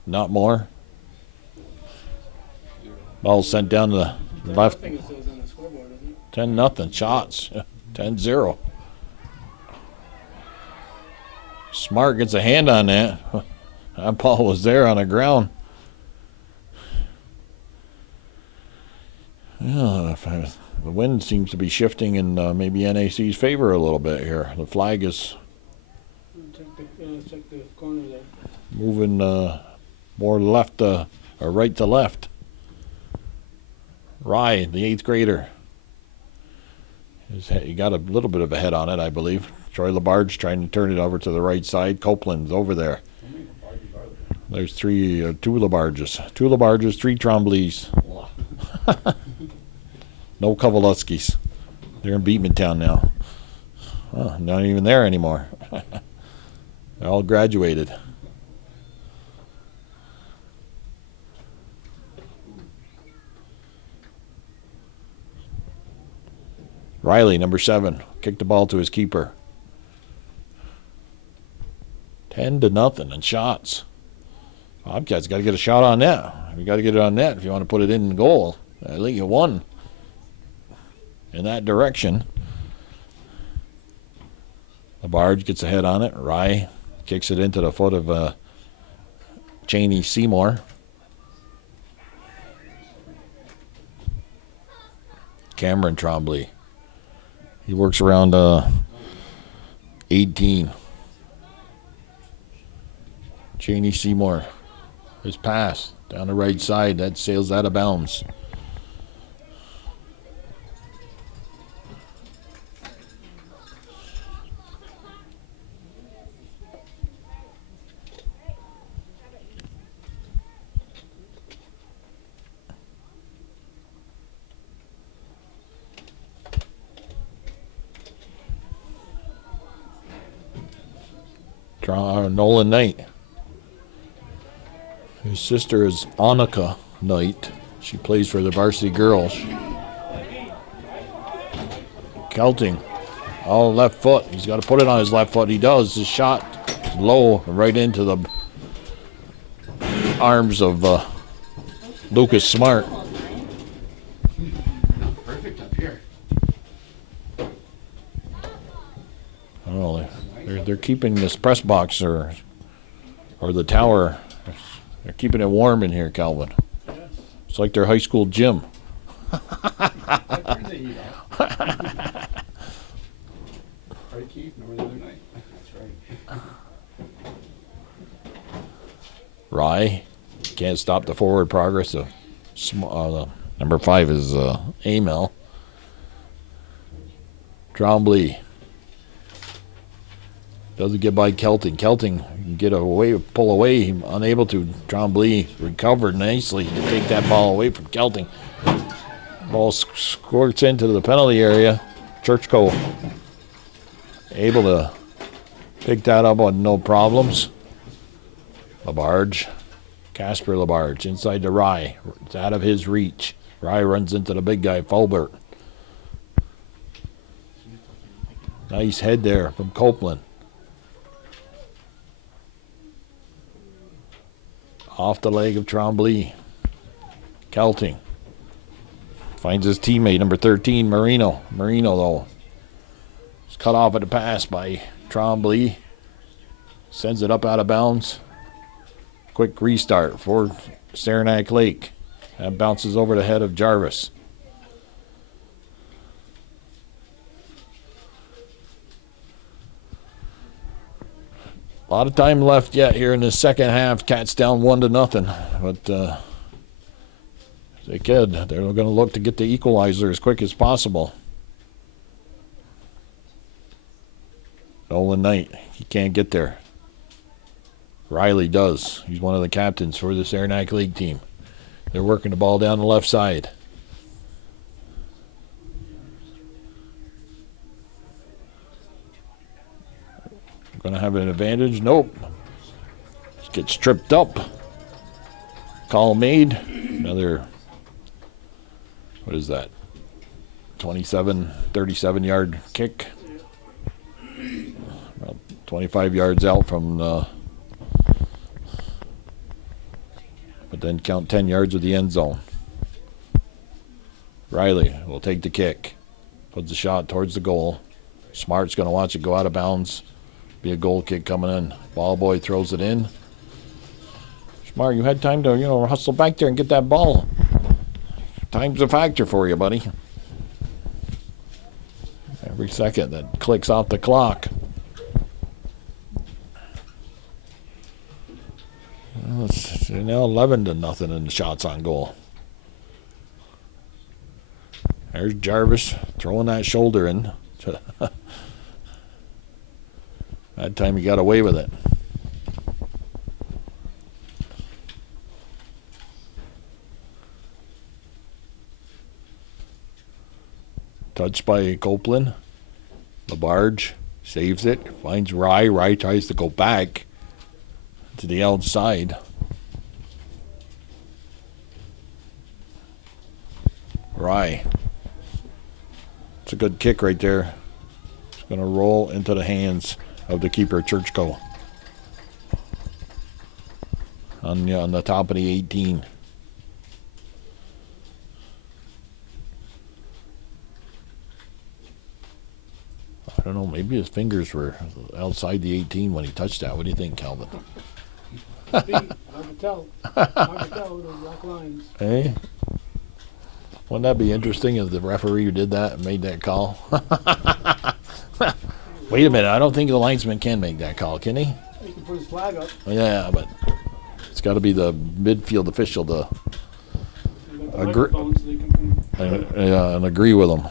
not more. Ball sent down the left. I think it says on the scoreboard, isn't it? 10-0 shots. 10-0. Smart gets a hand on that. That ball was there on the ground. Yeah, the wind seems to be shifting in maybe NAC's favor a little bit here. The flag is Check the corner there. moving more left or right to left. Rye, the 8th grader. He got a little bit of a head on it, I believe. Troy Labarge trying to turn it over to the right side. Copeland's over there. There's two Labarges. 2 Labarges, 3 Tremblays. No Kovalutskis. They're in Beatmantown now. Oh, not even there anymore. They're all graduated. Riley, number 7, kicked the ball to his keeper. 10-0 in shots. Bobcats got to get a shot on net. You got to get it on net if you want to put it in goal. At least 1 in that direction. The barge gets a head on it. Rye kicks it into the foot of Cheney Seymour. Cameron Trombley. He works around 18. Cheney Seymour. His pass down the right side. That sails out of bounds. Nolan Knight. His sister is Annika Knight. She plays for the varsity girls. Kelting, all left foot. He's got to put it on his left foot. He does. His shot low right into the arms of Lucas Smart. Perfect up here. Oh, they're keeping this press box or the tower. They're keeping it warm in here, Calvin. Yes. It's like their high school gym. That turns the heat off. Right, Keith? Nor the other night. That's right. Rye can't stop the forward progress of number 5 is Amel. Trombley doesn't get by Kelting. Kelting can get away, pull away, unable to. Trombley recovered nicely to take that ball away from Kelting. Ball squirts into the penalty area. Churchko able to pick that up on no problems. Labarge, Casper Labarge, inside to Rye. It's out of his reach. Rye runs into the big guy, Fulbert. Nice head there from Copeland. Off the leg of Trombley. Kelting finds his teammate, number 13, Marino. Marino, though, is cut off at the pass by Trombley. Sends it up out of bounds. Quick restart for Saranac Lake. That bounces over the head of Jarvis. A lot of time left yet here in the second half. Cats down 1-0, but they could. They're going to look to get the equalizer as quick as possible. Nolan Knight, he can't get there. Riley does. He's one of the captains for the Saranac League team. They're working the ball down the left side. Going to have an advantage. Nope. Gets tripped up. Call made. Another, what is that? 37 yard kick. About 25 yards out from but then count 10 yards of the end zone. Riley will take the kick. Puts the shot towards the goal. Smart's going to watch it go out of bounds. Be a goal kick coming in. Ball boy throws it in. Smart, you had time to, hustle back there and get that ball. Time's a factor for you, buddy. Every second that clicks off the clock. Well, it's now 11-0 in the shots on goal. There's Jarvis throwing that shoulder in. That time he got away with it. Touched by Copeland. LaBarge saves it. Finds Rye. Rye tries to go back to the outside. Rye. It's a good kick right there. It's going to roll into the hands of the keeper, Churchko. On the top of the 18. I don't know, maybe his fingers were outside the 18 when he touched that. What do you think, Calvin? Hard to tell. Hard to tell with those black lines. Hey? Wouldn't that be interesting if the referee who did that made that call? Wait a minute, I don't think the linesman can make that call, can he? He can put his flag up. Yeah, but it's got to be the midfield official to They got the Agree- microphones, they can- and agree with him.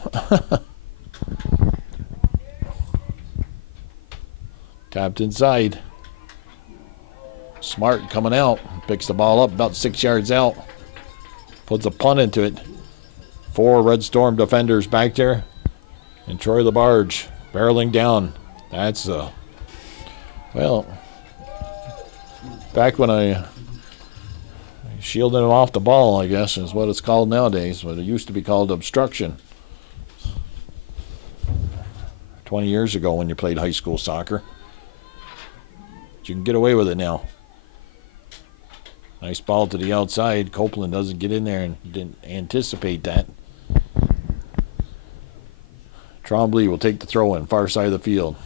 Tapped inside. Smart coming out. Picks the ball up about 6 yards out. Puts a punt into it. 4 Red Storm defenders back there. And Troy LaBarge barreling down. That's, well, back when I shielding him off the ball, I guess, is what it's called nowadays. But it used to be called obstruction 20 years ago when you played high school soccer. But you can get away with it now. Nice ball to the outside. Copeland doesn't get in there and didn't anticipate that. Trombley will take the throw in, far side of the field.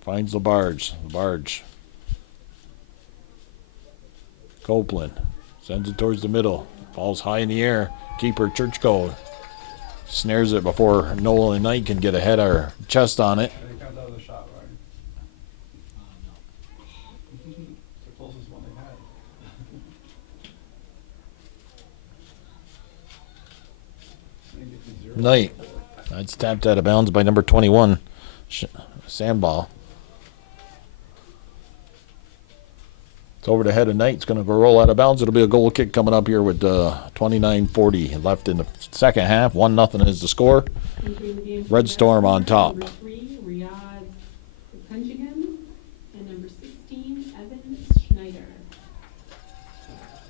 Finds LaBarge. LaBarge. Copeland sends it towards the middle. Falls high in the air. Keeper Churchko snares it before Nolan Knight can get a head or chest on it. I think that was a shot, right? It's the closest one they had. I think it's a 0. Knight. That's tapped out of bounds by number 21, Sandball. It's over the head of Knight. It's going to go roll out of bounds. It'll be a goal kick coming up here with 29:40 left in the second half. 1-0 is the score. Entering the game for Red Storm on top. Number 3, Riyadh Kunjigam, and number 16, Evan Schneider.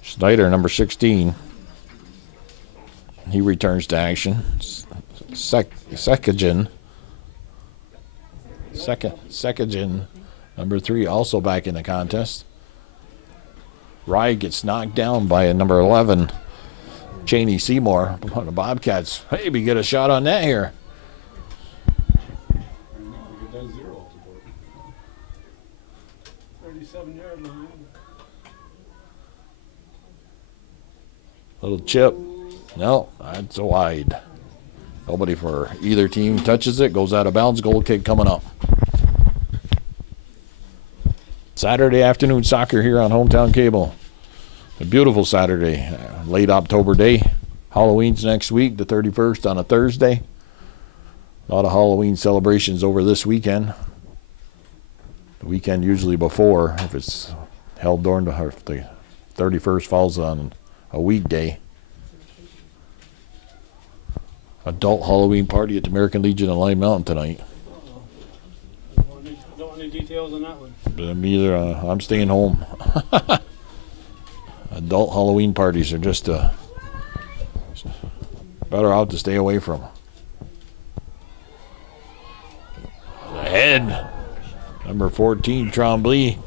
Schneider, number 16. He returns to action. Sekajin, number 3, also back in the contest. Rye gets knocked down by a number 11, Cheney Seymour. The Bobcats, maybe get a shot on that here. I don't know, we get that 0 off the board. 37-yard line. Little chip. No, that's wide. Nobody for either team touches it. Goes out of bounds. Goal kick coming up. Saturday afternoon soccer here on Hometown Cable. A beautiful Saturday, late October day. Halloween's next week, the 31st on a Thursday. A lot of Halloween celebrations over this weekend. The weekend usually before, if it's held during if the 31st falls on a weekday. Adult Halloween party at the American Legion of Lime Mountain tonight. Don't want any details on that one. Me either. I'm staying home. Adult Halloween parties are just better out to stay away from. Ahead, number 14, Trombley.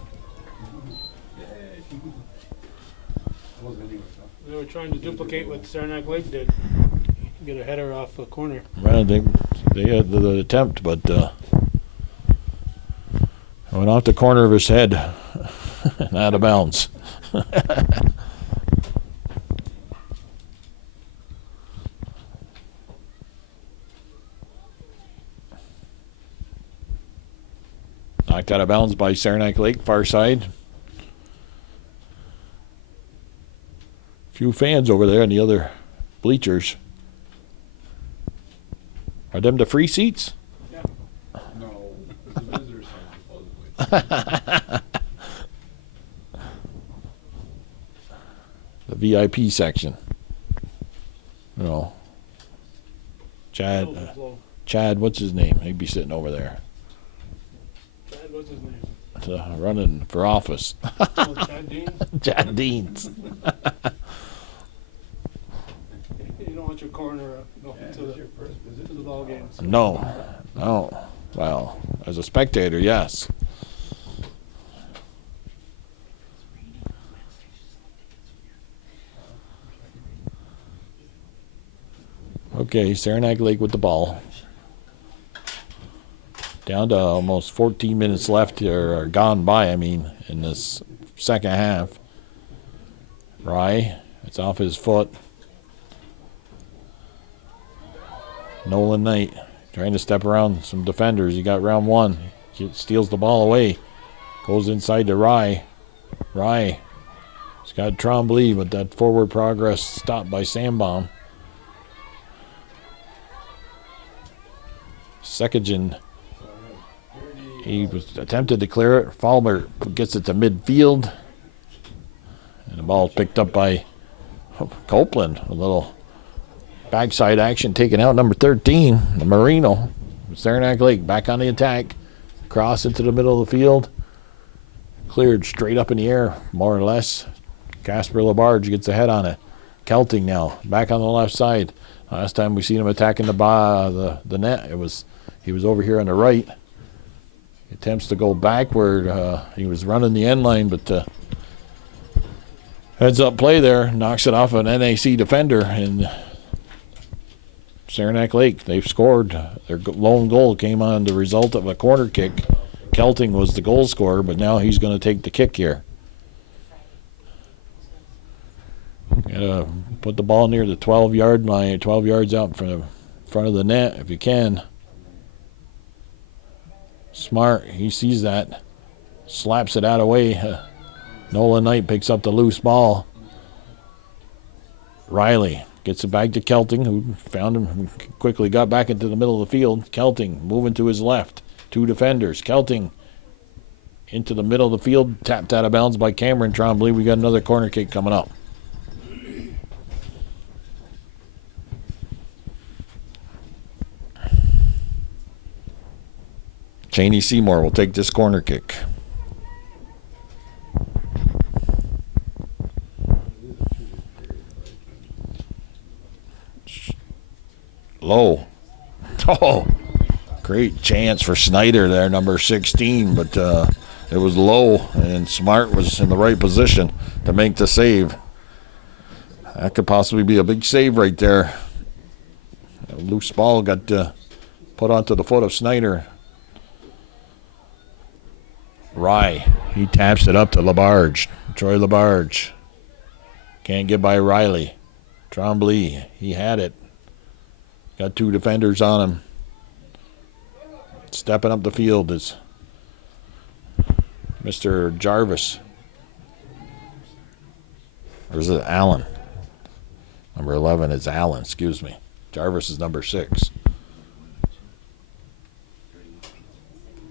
They were trying to duplicate what Saranac Lake did. Get a header off the corner. Well, they had the attempt, but went off the corner of his head and out of bounds. Knocked out of bounds by Saranac Lake, far side. Few fans over there in the other bleachers. Are them the free seats? No, it's a visitor center, supposedly. The VIP section. You know. Chad, what's his name? He'd be sitting over there. Chad, what's his name? Running for office. Oh, Chad Dean? Chad Deans. You don't want your corner go Yeah, to this is your first visit the ball games. No. Well, as a spectator, yes. Okay, Saranac Lake with the ball. Down to almost 14 minutes left, or gone by, in this second half. Rye, it's off his foot. Nolan Knight trying to step around some defenders. He got round one. He steals the ball away. Goes inside to Rye. Rye. He's got Trombley, but that forward progress stopped by Sambaum. Sekajan. He was attempted to clear it. Falmer gets it to midfield. And the ball picked up by Copeland. A little backside action taken out. Number 13, the Marino. Saranac Lake back on the attack. Cross into the middle of the field. Cleared straight up in the air, more or less. Casper Labarge gets ahead on it. Kelting now, back on the left side. Last time we seen him attacking the net, he was over here on the right. He attempts to go backward. He was running the end line, but heads up play there, knocks it off an NAC defender, and Saranac Lake, they've scored. Their lone goal came on the result of a corner kick. Kelting was the goal scorer, but now he's going to take the kick here. Gotta put the ball near the 12-yard line, 12 yards out from the front of the net if you can. Smart, he sees that, slaps it out of way. Nolan Knight picks up the loose ball. Riley gets it back to Kelting, who found him, quickly got back into the middle of the field. Kelting moving to his left. Two defenders. Kelting into the middle of the field, tapped out of bounds by Cameron Trombley. We got another corner kick coming up. Cheney Seymour will take this corner kick. Low. Oh, great chance for Snyder there, number 16, but it was low, and Smart was in the right position to make the save. That could possibly be a big save right there. A loose ball got put onto the foot of Snyder. Rye, he taps it up to Labarge. Troy Labarge. Can't get by Riley. Trombley, he had it. Got two defenders on him. Stepping up the field is Mr. Jarvis. Or is it Allen? Number 11 is Allen, excuse me. Jarvis is number 6.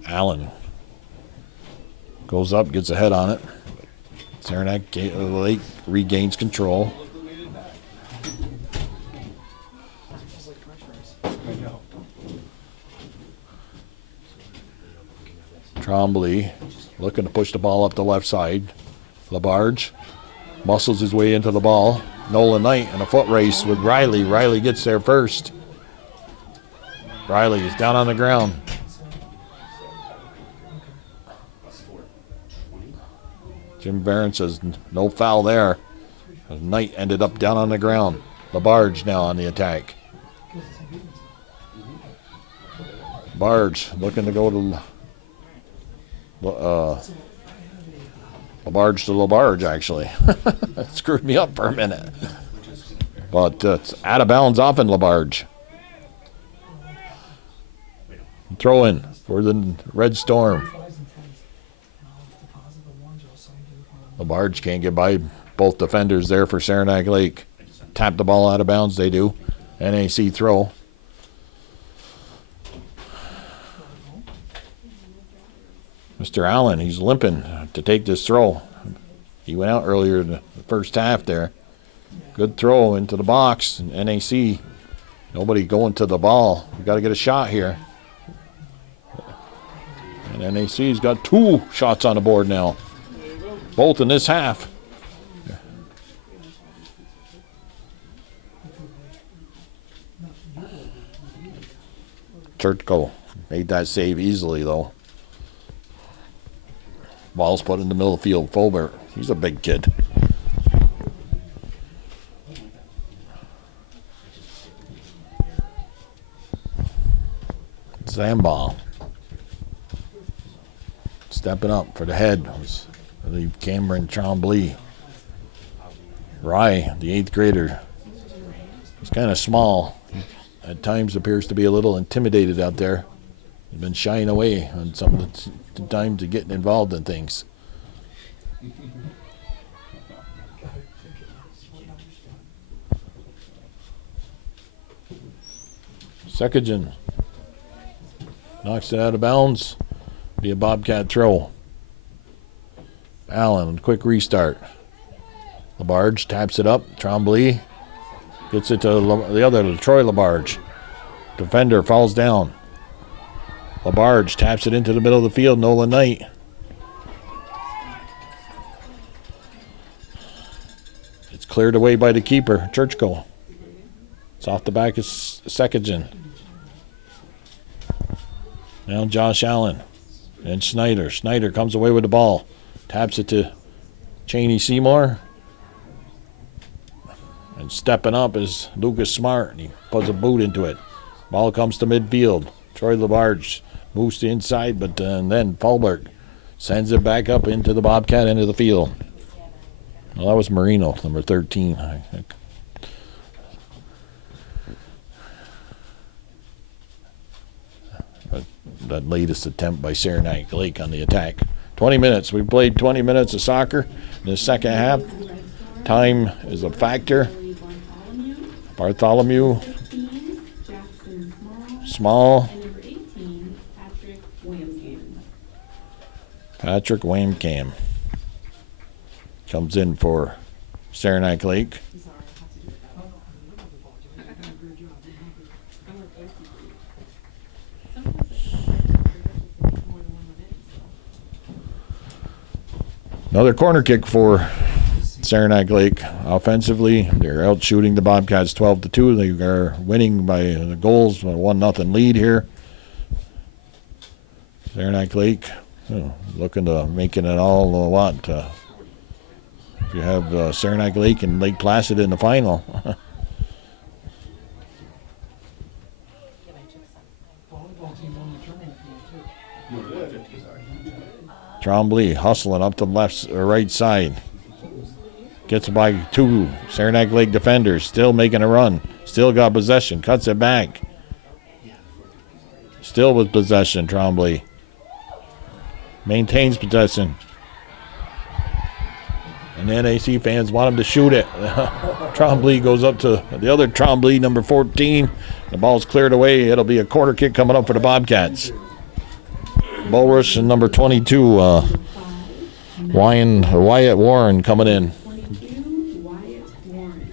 Allen goes up, gets ahead on it. Saranac Lake regains control. Trombley looking to push the ball up the left side. Labarge muscles his way into the ball. Nolan Knight in a foot race with Riley. Riley gets there first. Riley is down on the ground. Jim Barron says no foul there. Knight ended up down on the ground. Labarge now on the attack. Labarge looking to go to Labarge to Labarge, actually. That screwed me up for a minute. But it's out of bounds off in Labarge. Throw in for the Red Storm. Labarge can't get by both defenders there for Saranac Lake. Tap the ball out of bounds, they do. NAC throw. Mr. Allen, he's limping to take this throw. He went out earlier in the first half there. Good throw into the box. NAC, nobody going to the ball. We got to get a shot here. And NAC's got 2 shots on the board now. Both in this half. Churchko made that save easily, though. Ball's put in the middle of the field. Fulbert, he's a big kid. Zamball stepping up for the head was, I believe, Cameron Trombley. Rye, the 8th grader, he's kind of small. At times appears to be a little intimidated out there. He's been shying away on some of the times of getting involved in things. Sekajan knocks it out of bounds. Be a Bobcat throw. Allen, quick restart. Labarge taps it up. Trombley gets it to the other, Troy Labarge. Defender falls down. Labarge taps it into the middle of the field. Nolan Knight. It's cleared away by the keeper, Churchko. It's off the back of Sekajan. Now Josh Allen and Snyder. Snyder comes away with the ball. Taps it to Cheney Seymour. And stepping up is Lucas Smart. And he puts a boot into it. Ball comes to midfield. Troy Labarge moves to inside, but then Fulbert sends it back up into the Bobcat end of the field. Well, that was Marino, number 13. I think. That latest attempt by Saranac Lake on the attack. 20 minutes. We played 20 minutes of soccer in the second half. Time is a factor. Bartholomew. Small. And number 18, Patrick Wamcam comes in for Saranac Lake. Another corner kick for Saranac Lake. Offensively, they're out shooting the Bobcats 12-2. They are winning by the goals, 1-0 lead here. Saranac Lake looking to making it all a lot. If you have Saranac Lake and Lake Placid in the final. Trombley hustling up the left or right side. Gets by 2 Saranac Lake defenders. Still making a run. Still got possession. Cuts it back. Still with possession, Trombley. Maintains possession. And the NAC fans want him to shoot it. Trombley goes up to the other Trombley, number 14. The ball's cleared away. It'll be a corner kick coming up for the Bobcats. Bulrush and number 22, Wyatt Warren coming in. 22, Wyatt Warren.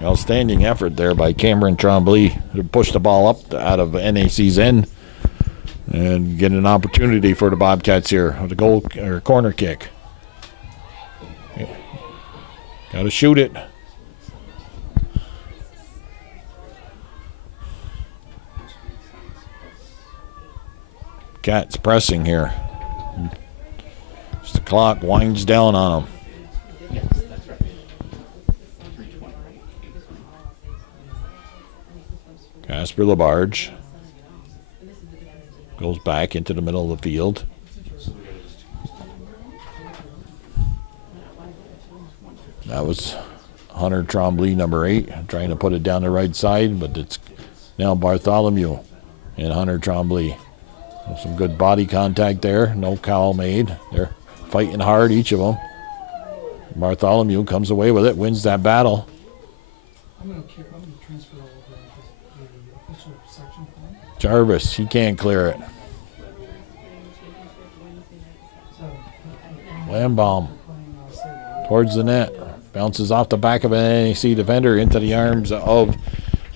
Outstanding effort there by Cameron Trombley to push the ball up out of NAC's end and get an opportunity for the Bobcats here with a goal or corner kick. Got to shoot it. Cats pressing here. As the clock winds down on them. Casper Labarge goes back into the middle of the field. That was Hunter Trombley, number 8, trying to put it down the right side, but it's now Bartholomew and Hunter Trombley. Some good body contact there. No foul made. They're fighting hard, each of them. Bartholomew comes away with it, wins that battle. I'm gonna transfer all of the official section form. Jarvis, he can't clear it. So, Lambaum towards the net. Bounces off the back of an NAC defender into the arms of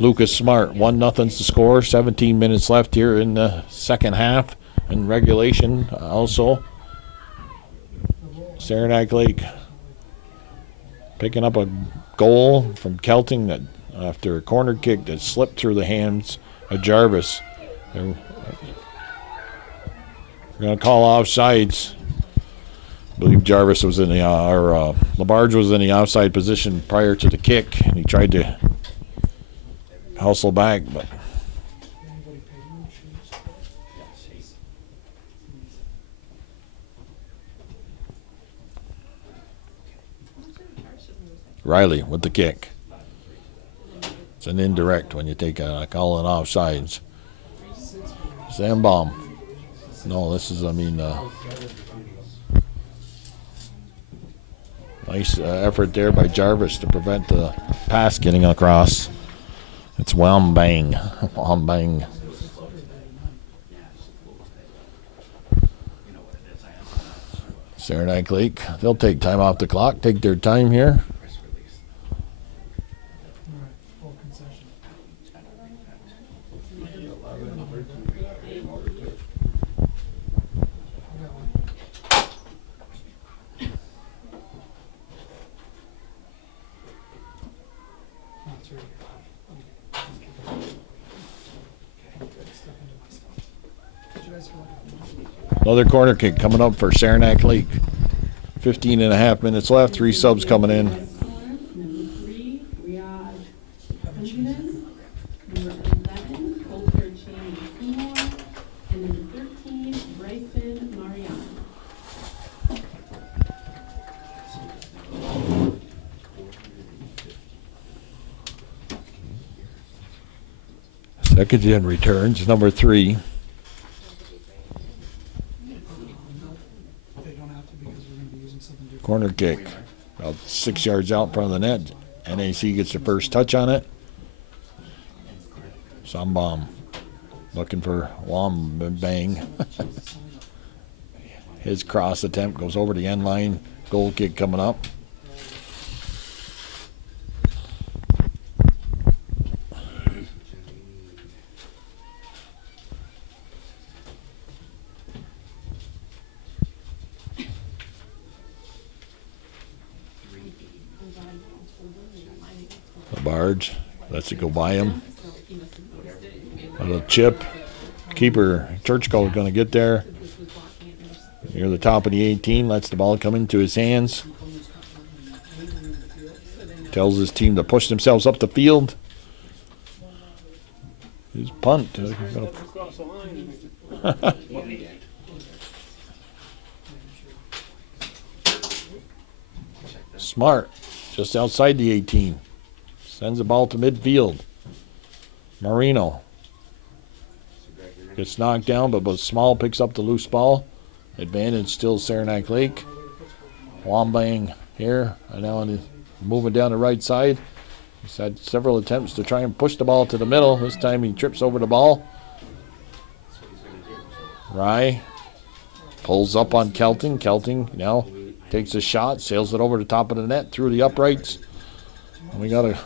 Lucas Smart. 1-0's the score. 17 minutes left here in the second half. In regulation also. Saranac Lake picking up a goal from Kelting that after a corner kick that slipped through the hands of Jarvis. They're going to call offsides. I believe Jarvis was in the, Labarge was in the outside position prior to the kick, and he tried to hustle back, but Riley with the kick. It's an indirect when you take a call on offsides. Sandbaum. No, this is, nice effort there by Jarvis to prevent the pass getting across. It's Wambang. Wambang. Saranac Lake. They'll take time off the clock, take their time here. full concession. Another corner kick coming up for Saranac Lake. 15 and a half minutes left. 3 subs coming in. Number 3, Riyadh Huntington. Number 11, Coulter Channing Seymour. And number 13, Bryson Mariano. Second gen returns. Number 3. They don't have to because we're gonna be using something different. Corner kick. About 6 yards out in front of the net. NAC gets the first touch on it. Sambam looking for Wambang. His cross attempt goes over the end line. Goal kick coming up. Barge lets it go by him. A little chip. Keeper Churchko is going to get there. Near the top of the 18, lets the ball come into his hands. Tells his team to push themselves up the field. His punt. Across the line. Smart. Just outside the 18. Sends the ball to midfield. Marino gets knocked down, but Small picks up the loose ball. Advantage still Saranac Lake. Wambang here. And now he's moving down the right side. He's had several attempts to try and push the ball to the middle. This time he trips over the ball. Rye pulls up on Kelting. Kelting now takes a shot, sails it over the top of the net through the uprights. And we got a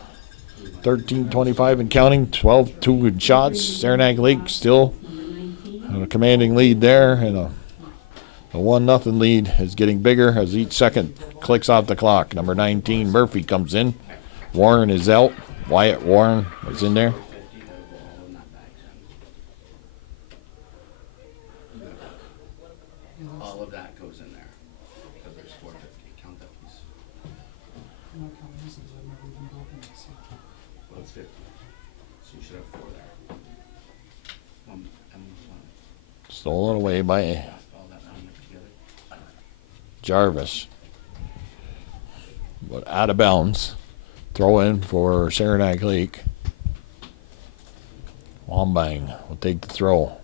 13-25 and counting, 12-2 in shots. Saranac Lake still a commanding lead there, and a 1-0 lead is getting bigger as each second clicks off the clock. Number 19, Murphy, comes in. Warren is out. Wyatt Warren is in there. All of that goes in there, because there's 450, count that piece. I'm not counting this, I've never even broken it, so. Well, it's 50, so you should have 4 there. One, and one, Stolen away by all that round up together. Jarvis. But out of bounds. Throw in for Saranac Lake. Wambang will take the throw.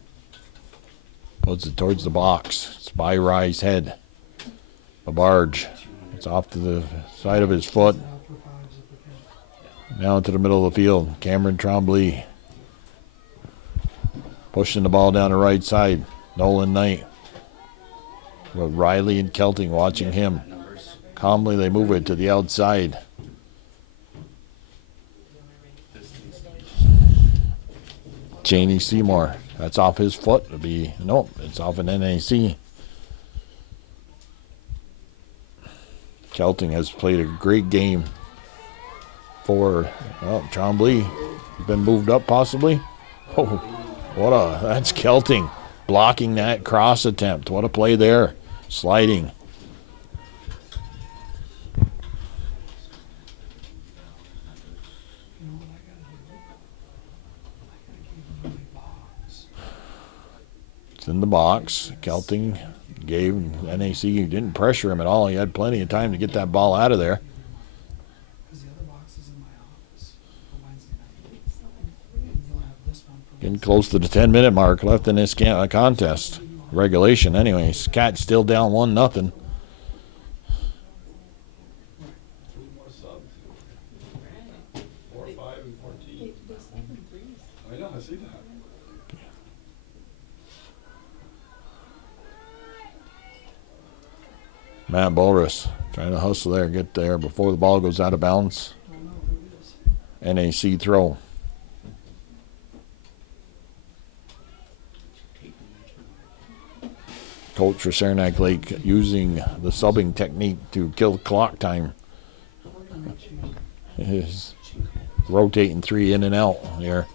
Puts it towards the box. It's by Rye's head. A barge. It's off to the side of his foot. Out for fives if we can. Now into the middle of the field. Cameron Trombley pushing the ball down the right side. Nolan Knight. With Riley and Kelting watching him. Numbers, Calmly they move it to the outside. distance, Cheney Seymour. That's off his foot. It'll be, nope, it's off an NAC. Kelting has played a great game for, Trombley. Been moved up possibly. Oh, that's Kelting blocking that cross attempt. What a play there. Sliding. You know what I gotta do? I gotta keep him in my box. It's in the box. Kelting gave NAC, didn't pressure him at all. He had plenty of time to get that ball out of there. Cause the other box is in my office for Wednesday night. And you'll have this one for Getting close to the 10-minute mark left in this contest. Regulation, anyways. Cat's still down 1-0. 3 more subs. 4, 5, and 14. I know, I see that. Matt Bolris trying to hustle there, get there before the ball goes out of bounds. I don't know who it is. NAC throw. Coach for Saranac Lake using the subbing technique to kill clock time. Is rotating 3 in and out here.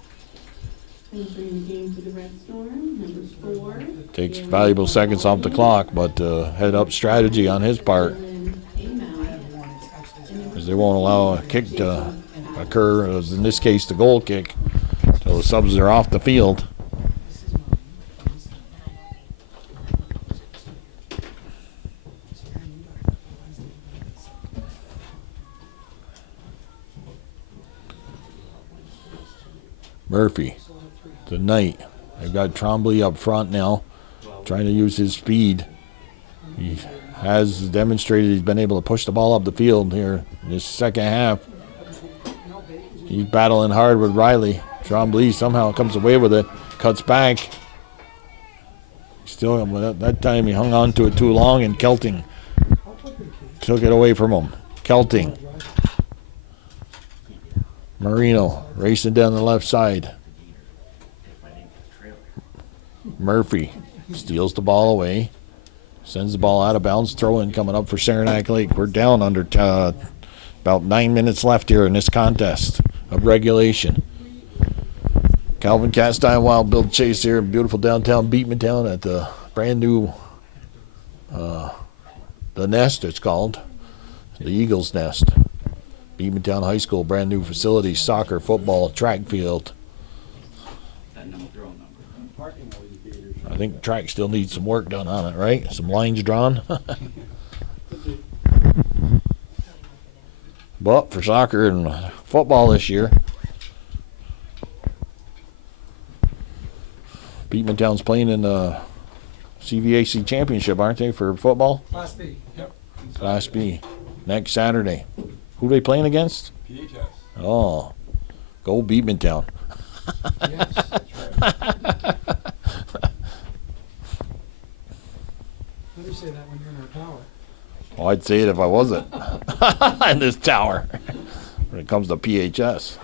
Entering the game for the Red Storm, number 4. Takes valuable seconds off the clock, but head up strategy on his part, as they won't allow a kick to occur, as in this case the goal kick, until the subs are off the field. Murphy, the Knight. They've got Trombley up front now, trying to use his speed. He has demonstrated he's been able to push the ball up the field here in this second half. He's battling hard with Riley. Trombley somehow comes away with it, cuts back. Still, that time he hung on to it too long, and Kelting took it away from him. Kelting. Marino racing down the left side. Murphy steals the ball away, sends the ball out of bounds. Throw in coming up for Saranac Lake. We're down under about 9 minutes left here in this contest of regulation. Calvin Castine, Wild Bill Chase here in beautiful downtown Beatmantown at the brand new, the Nest it's called, the Eagles Nest. Beatmantown High School, brand new facilities, soccer, football, track field. that number, throw number. Parking indicators. I think track still needs some work done on it, right? Some lines drawn. But for soccer and football this year, Beatmantown's playing in the CVAC championship, aren't they, for football? Class B. Yep. Class B. Next Saturday. Who they playing against? PHS. Oh, go Beatmantown. Yes. Never say that when you're in our tower. Well, I'd say it if I wasn't in this tower. When it comes to PHS,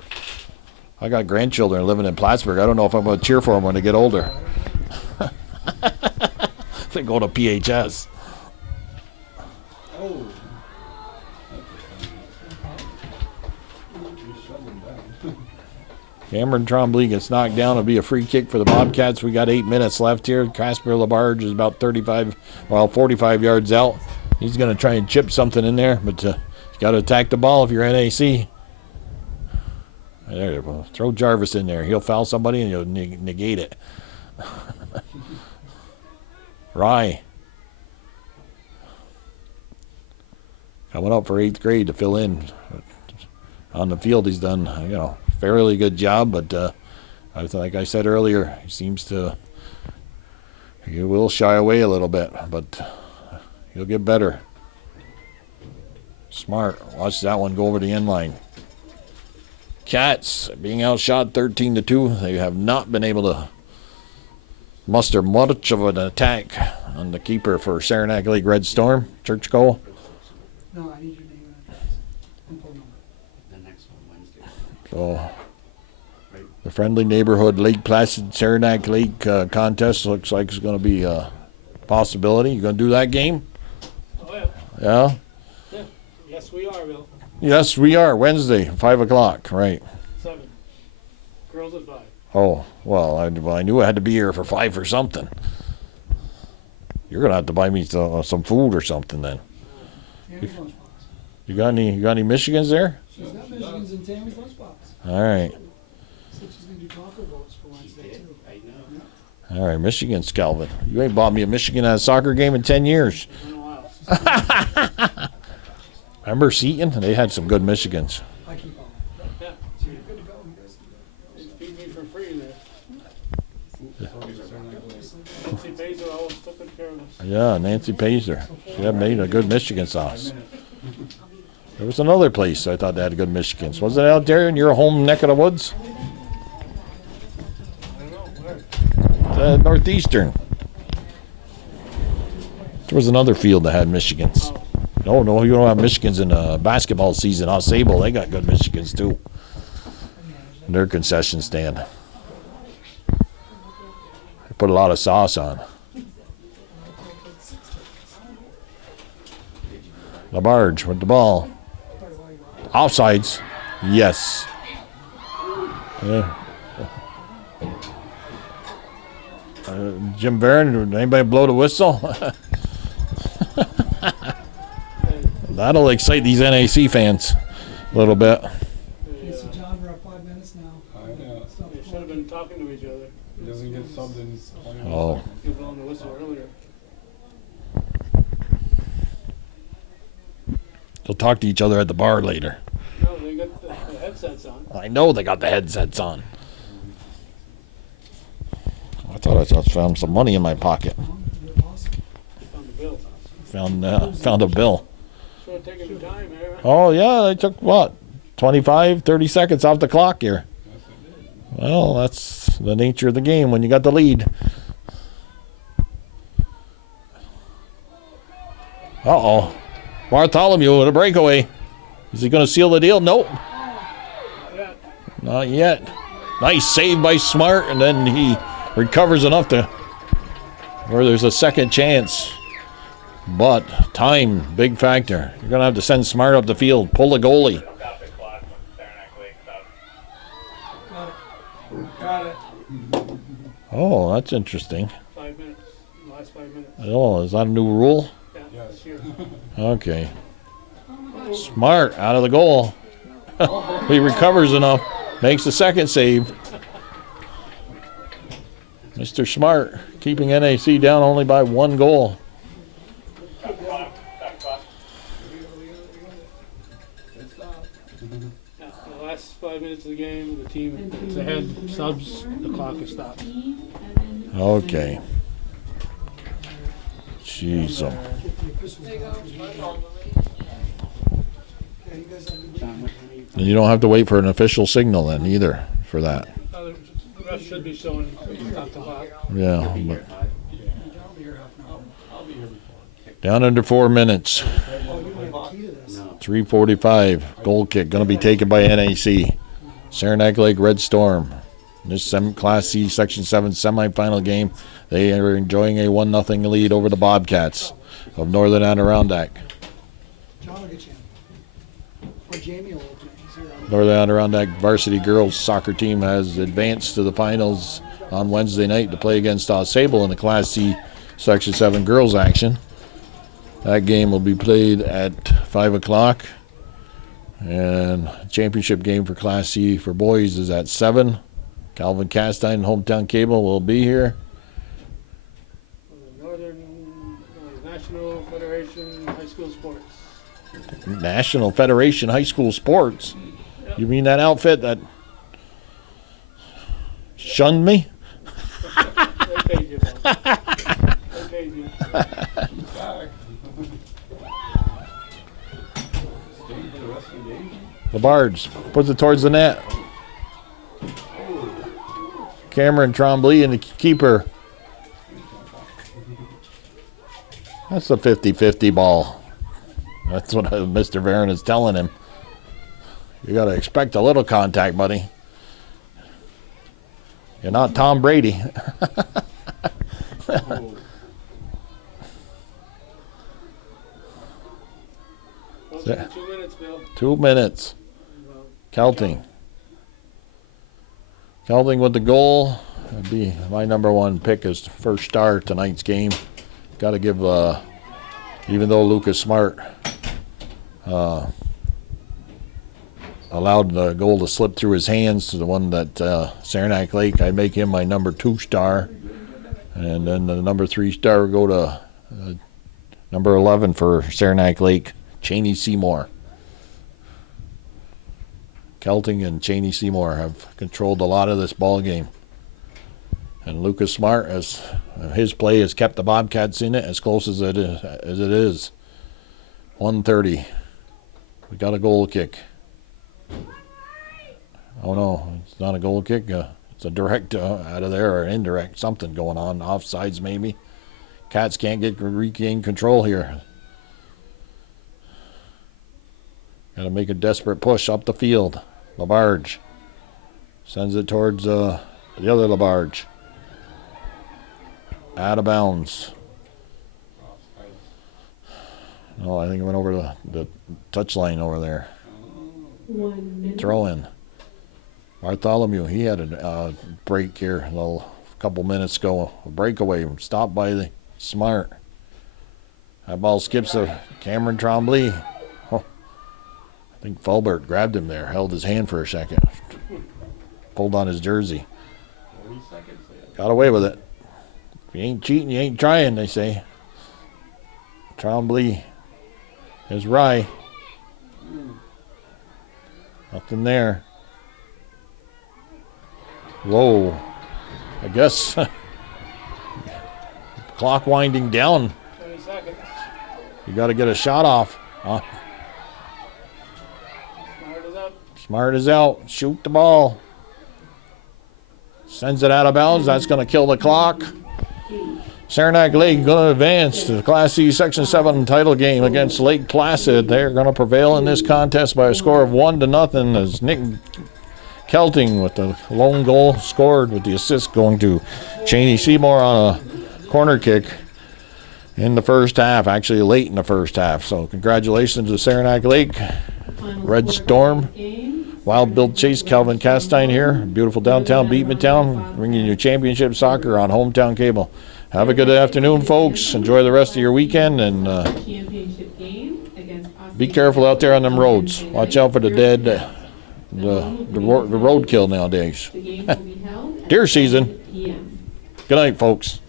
I got grandchildren living in Plattsburgh. I don't know if I'm going to cheer for them when they get older. They go to PHS. Oh. You shut them down. Cameron Trombley gets knocked down. It'll be a free kick for the Bobcats. We got 8 minutes left here. Casper LaBarge is about 45 yards out. He's going to try and chip something in there, but you got to attack the ball if you're NAC. There you go. Throw Jarvis in there. He'll foul somebody and you'll negate it. Rye. Coming up for 8th grade to fill in. On the field, he's done, fairly good job, but like I said earlier, he will shy away a little bit, but he'll get better. Smart. Watch that one go over the end line. Cats being outshot 13-2. They have not been able to muster much of an attack on the keeper for Saranac Lake Red Storm, Churchco. No, I need your name and address and phone number. The next one Wednesday. So the friendly neighborhood Lake Placid Saranac Lake contest looks like it's going to be a possibility. You going to do that game? Oh, yeah. Yeah? Yeah. Yes, we are, Bill. Yes, we are. Wednesday, 5 o'clock. Right. 7. Girls at 5. Oh, well, I knew I had to be here for 5 for something. You're going to have to buy me some food or something then. Tammy's lunchbox. You got any Michigans there? She's got Michigan's in Tammy's lunchbox. All right. Said she's gonna do taco votes for Wednesday too. I know. All right, Michigan's Calvin. You ain't bought me a Michigan at a soccer game in 10 years. It's been a while. Remember Seton? They had some good Michigans. I keep all that. Yeah. So you're good to go. You guys can go. They feed me for free there. Nancy Basil always took care of us. Yeah, Nancy Pazer. She had made a good Michigan sauce. There was another place I thought they had good Michigans. Was it out there in your home neck of the woods? I don't know where. Northeastern. There was another field that had Michigans. No, you don't have Michigans in basketball season. Au Sable, they got good Michigans too. In their concession stand. They put a lot of sauce on. LaBarge with the ball. Offsides. Yes. Yeah. Jim Barron, anybody blow the whistle? That'll excite these NAC fans a little bit. Okay, so John, we're at 5 minutes now. I know. Stop They should have been talking to each other. He doesn't get subbed in 20 minutes. Oh. You were blowing the whistle earlier. They'll talk to each other at the bar later. No, they got the headsets on. I know they got the headsets on. I thought I just found some money in my pocket. You're boss. On the bill. Found a bill. Should have taken your time, Aaron. Oh, yeah, they took, 25, 30 seconds off the clock here. Well, that's the nature of the game when you got the lead. Uh-oh. Bartholomew with a breakaway. Is he going to seal the deal? Nope. Not yet. Nice save by Smart, and then he recovers enough to where there's a second chance. But time, big factor. You're going to have to send Smart up the field. Pull the goalie. Got it. Oh, that's interesting. 5 minutes. Last 5 minutes. Oh, is that a new rule? Yeah, this year. Okay. Smart out of the goal. He recovers enough. Makes the second save. Mr. Smart keeping NAC down only by 1 goal. Yeah, the last 5 minutes of the game, the team is ahead, subs, the clock is stopped. Okay. Jeez. Get the officials vouchers. Okay, you guys have a good weekend. And you don't have to wait for an official signal then either for that. The rest should be showing top to bottom. Yeah. But I'll be here half an hour. I'll be here before. down under 4 minutes. Oh, you have the key to this? 3:45. Goal kick going to be taken by NAC. Saranac Lake Red Storm. This Class C Section 7 semifinal game, they are enjoying a 1-0 lead over the Bobcats of Northern Adirondack. John will get you in. Or Jamie will open it. He's here on. Northern Adirondack varsity girls soccer team has advanced to the finals on Wednesday night to play against Sable in the Class C Section 7 girls action. That game will be played at 5 o'clock. And championship game for Class C for boys is at 7. Calvin Castine, Hometown Cable, will be here. Northern National Federation High School Sports. National Federation High School Sports. You mean that outfit that shunned me? They paid you, Bob. They paid you. Back. Staying for the rest of the game. Labarge puts it towards the net. Cameron Trombley and the keeper. That's a 50-50 ball. That's what Mr. Varon is telling him. You got to expect a little contact, buddy. You're not Tom Brady. Okay, 2 minutes, Bill. 2 minutes. Kelting. Kelting with the goal. That'd be my number one pick as first star tonight's game. Got to give, even though Lucas Smart allowed the goal to slip through his hands to the one that Saranac Lake, I'd make him my number 2 star. And then the number 3 star would go to number 11 for Saranac Lake, Cheney Seymour. Kelting and Cheney Seymour have controlled a lot of this ball game. And Lucas Smart, as his play has kept the Bobcats in it as close as it is. 1:30. We got a goal kick. Oh no, it's not a goal kick. It's a direct out of there or an indirect, something going on. Offsides maybe. Cats can't regain control here. Got to make a desperate push up the field. Labarge sends it towards the other Labarge. Out of bounds. Oh, I think it went over the touch line over there. 1 minute. Throw in. Bartholomew, he had a break here a couple minutes ago. A breakaway stopped by the Smart. That ball skips to Cameron Trombley. Oh, I think Fulbert grabbed him there, held his hand for a second. Pulled on his jersey. 40 seconds. Got away with it. If you ain't cheating, you ain't trying, they say. Trombley is Rye. Nothing there. Whoa. I guess clock winding down. 20 seconds. You got to get a shot off. Huh? Smart is up. Smart is out. Shoot the ball. Sends it out of bounds. That's going to kill the clock. Saranac Lake going to advance to the Class C Section 7 title game against Lake Placid. They're going to prevail in this contest by a score of 1-0 as Nick Kelting with the lone goal scored with the assist going to Cheney Seymour on a corner kick in the first half, actually late in the first half. So congratulations to Saranac Lake, Final Red score Storm, of the game. Wild Bill Chase, Calvin Castine here. Beautiful downtown Beatman Town, bringing you championship soccer on Hometown Cable. Have a good afternoon, folks. Enjoy the rest of your weekend, and Championship game against be careful out there on them roads. Watch out for the dead, the roadkill nowadays. The game will be held at Deer season. 7 p.m. Good night, folks.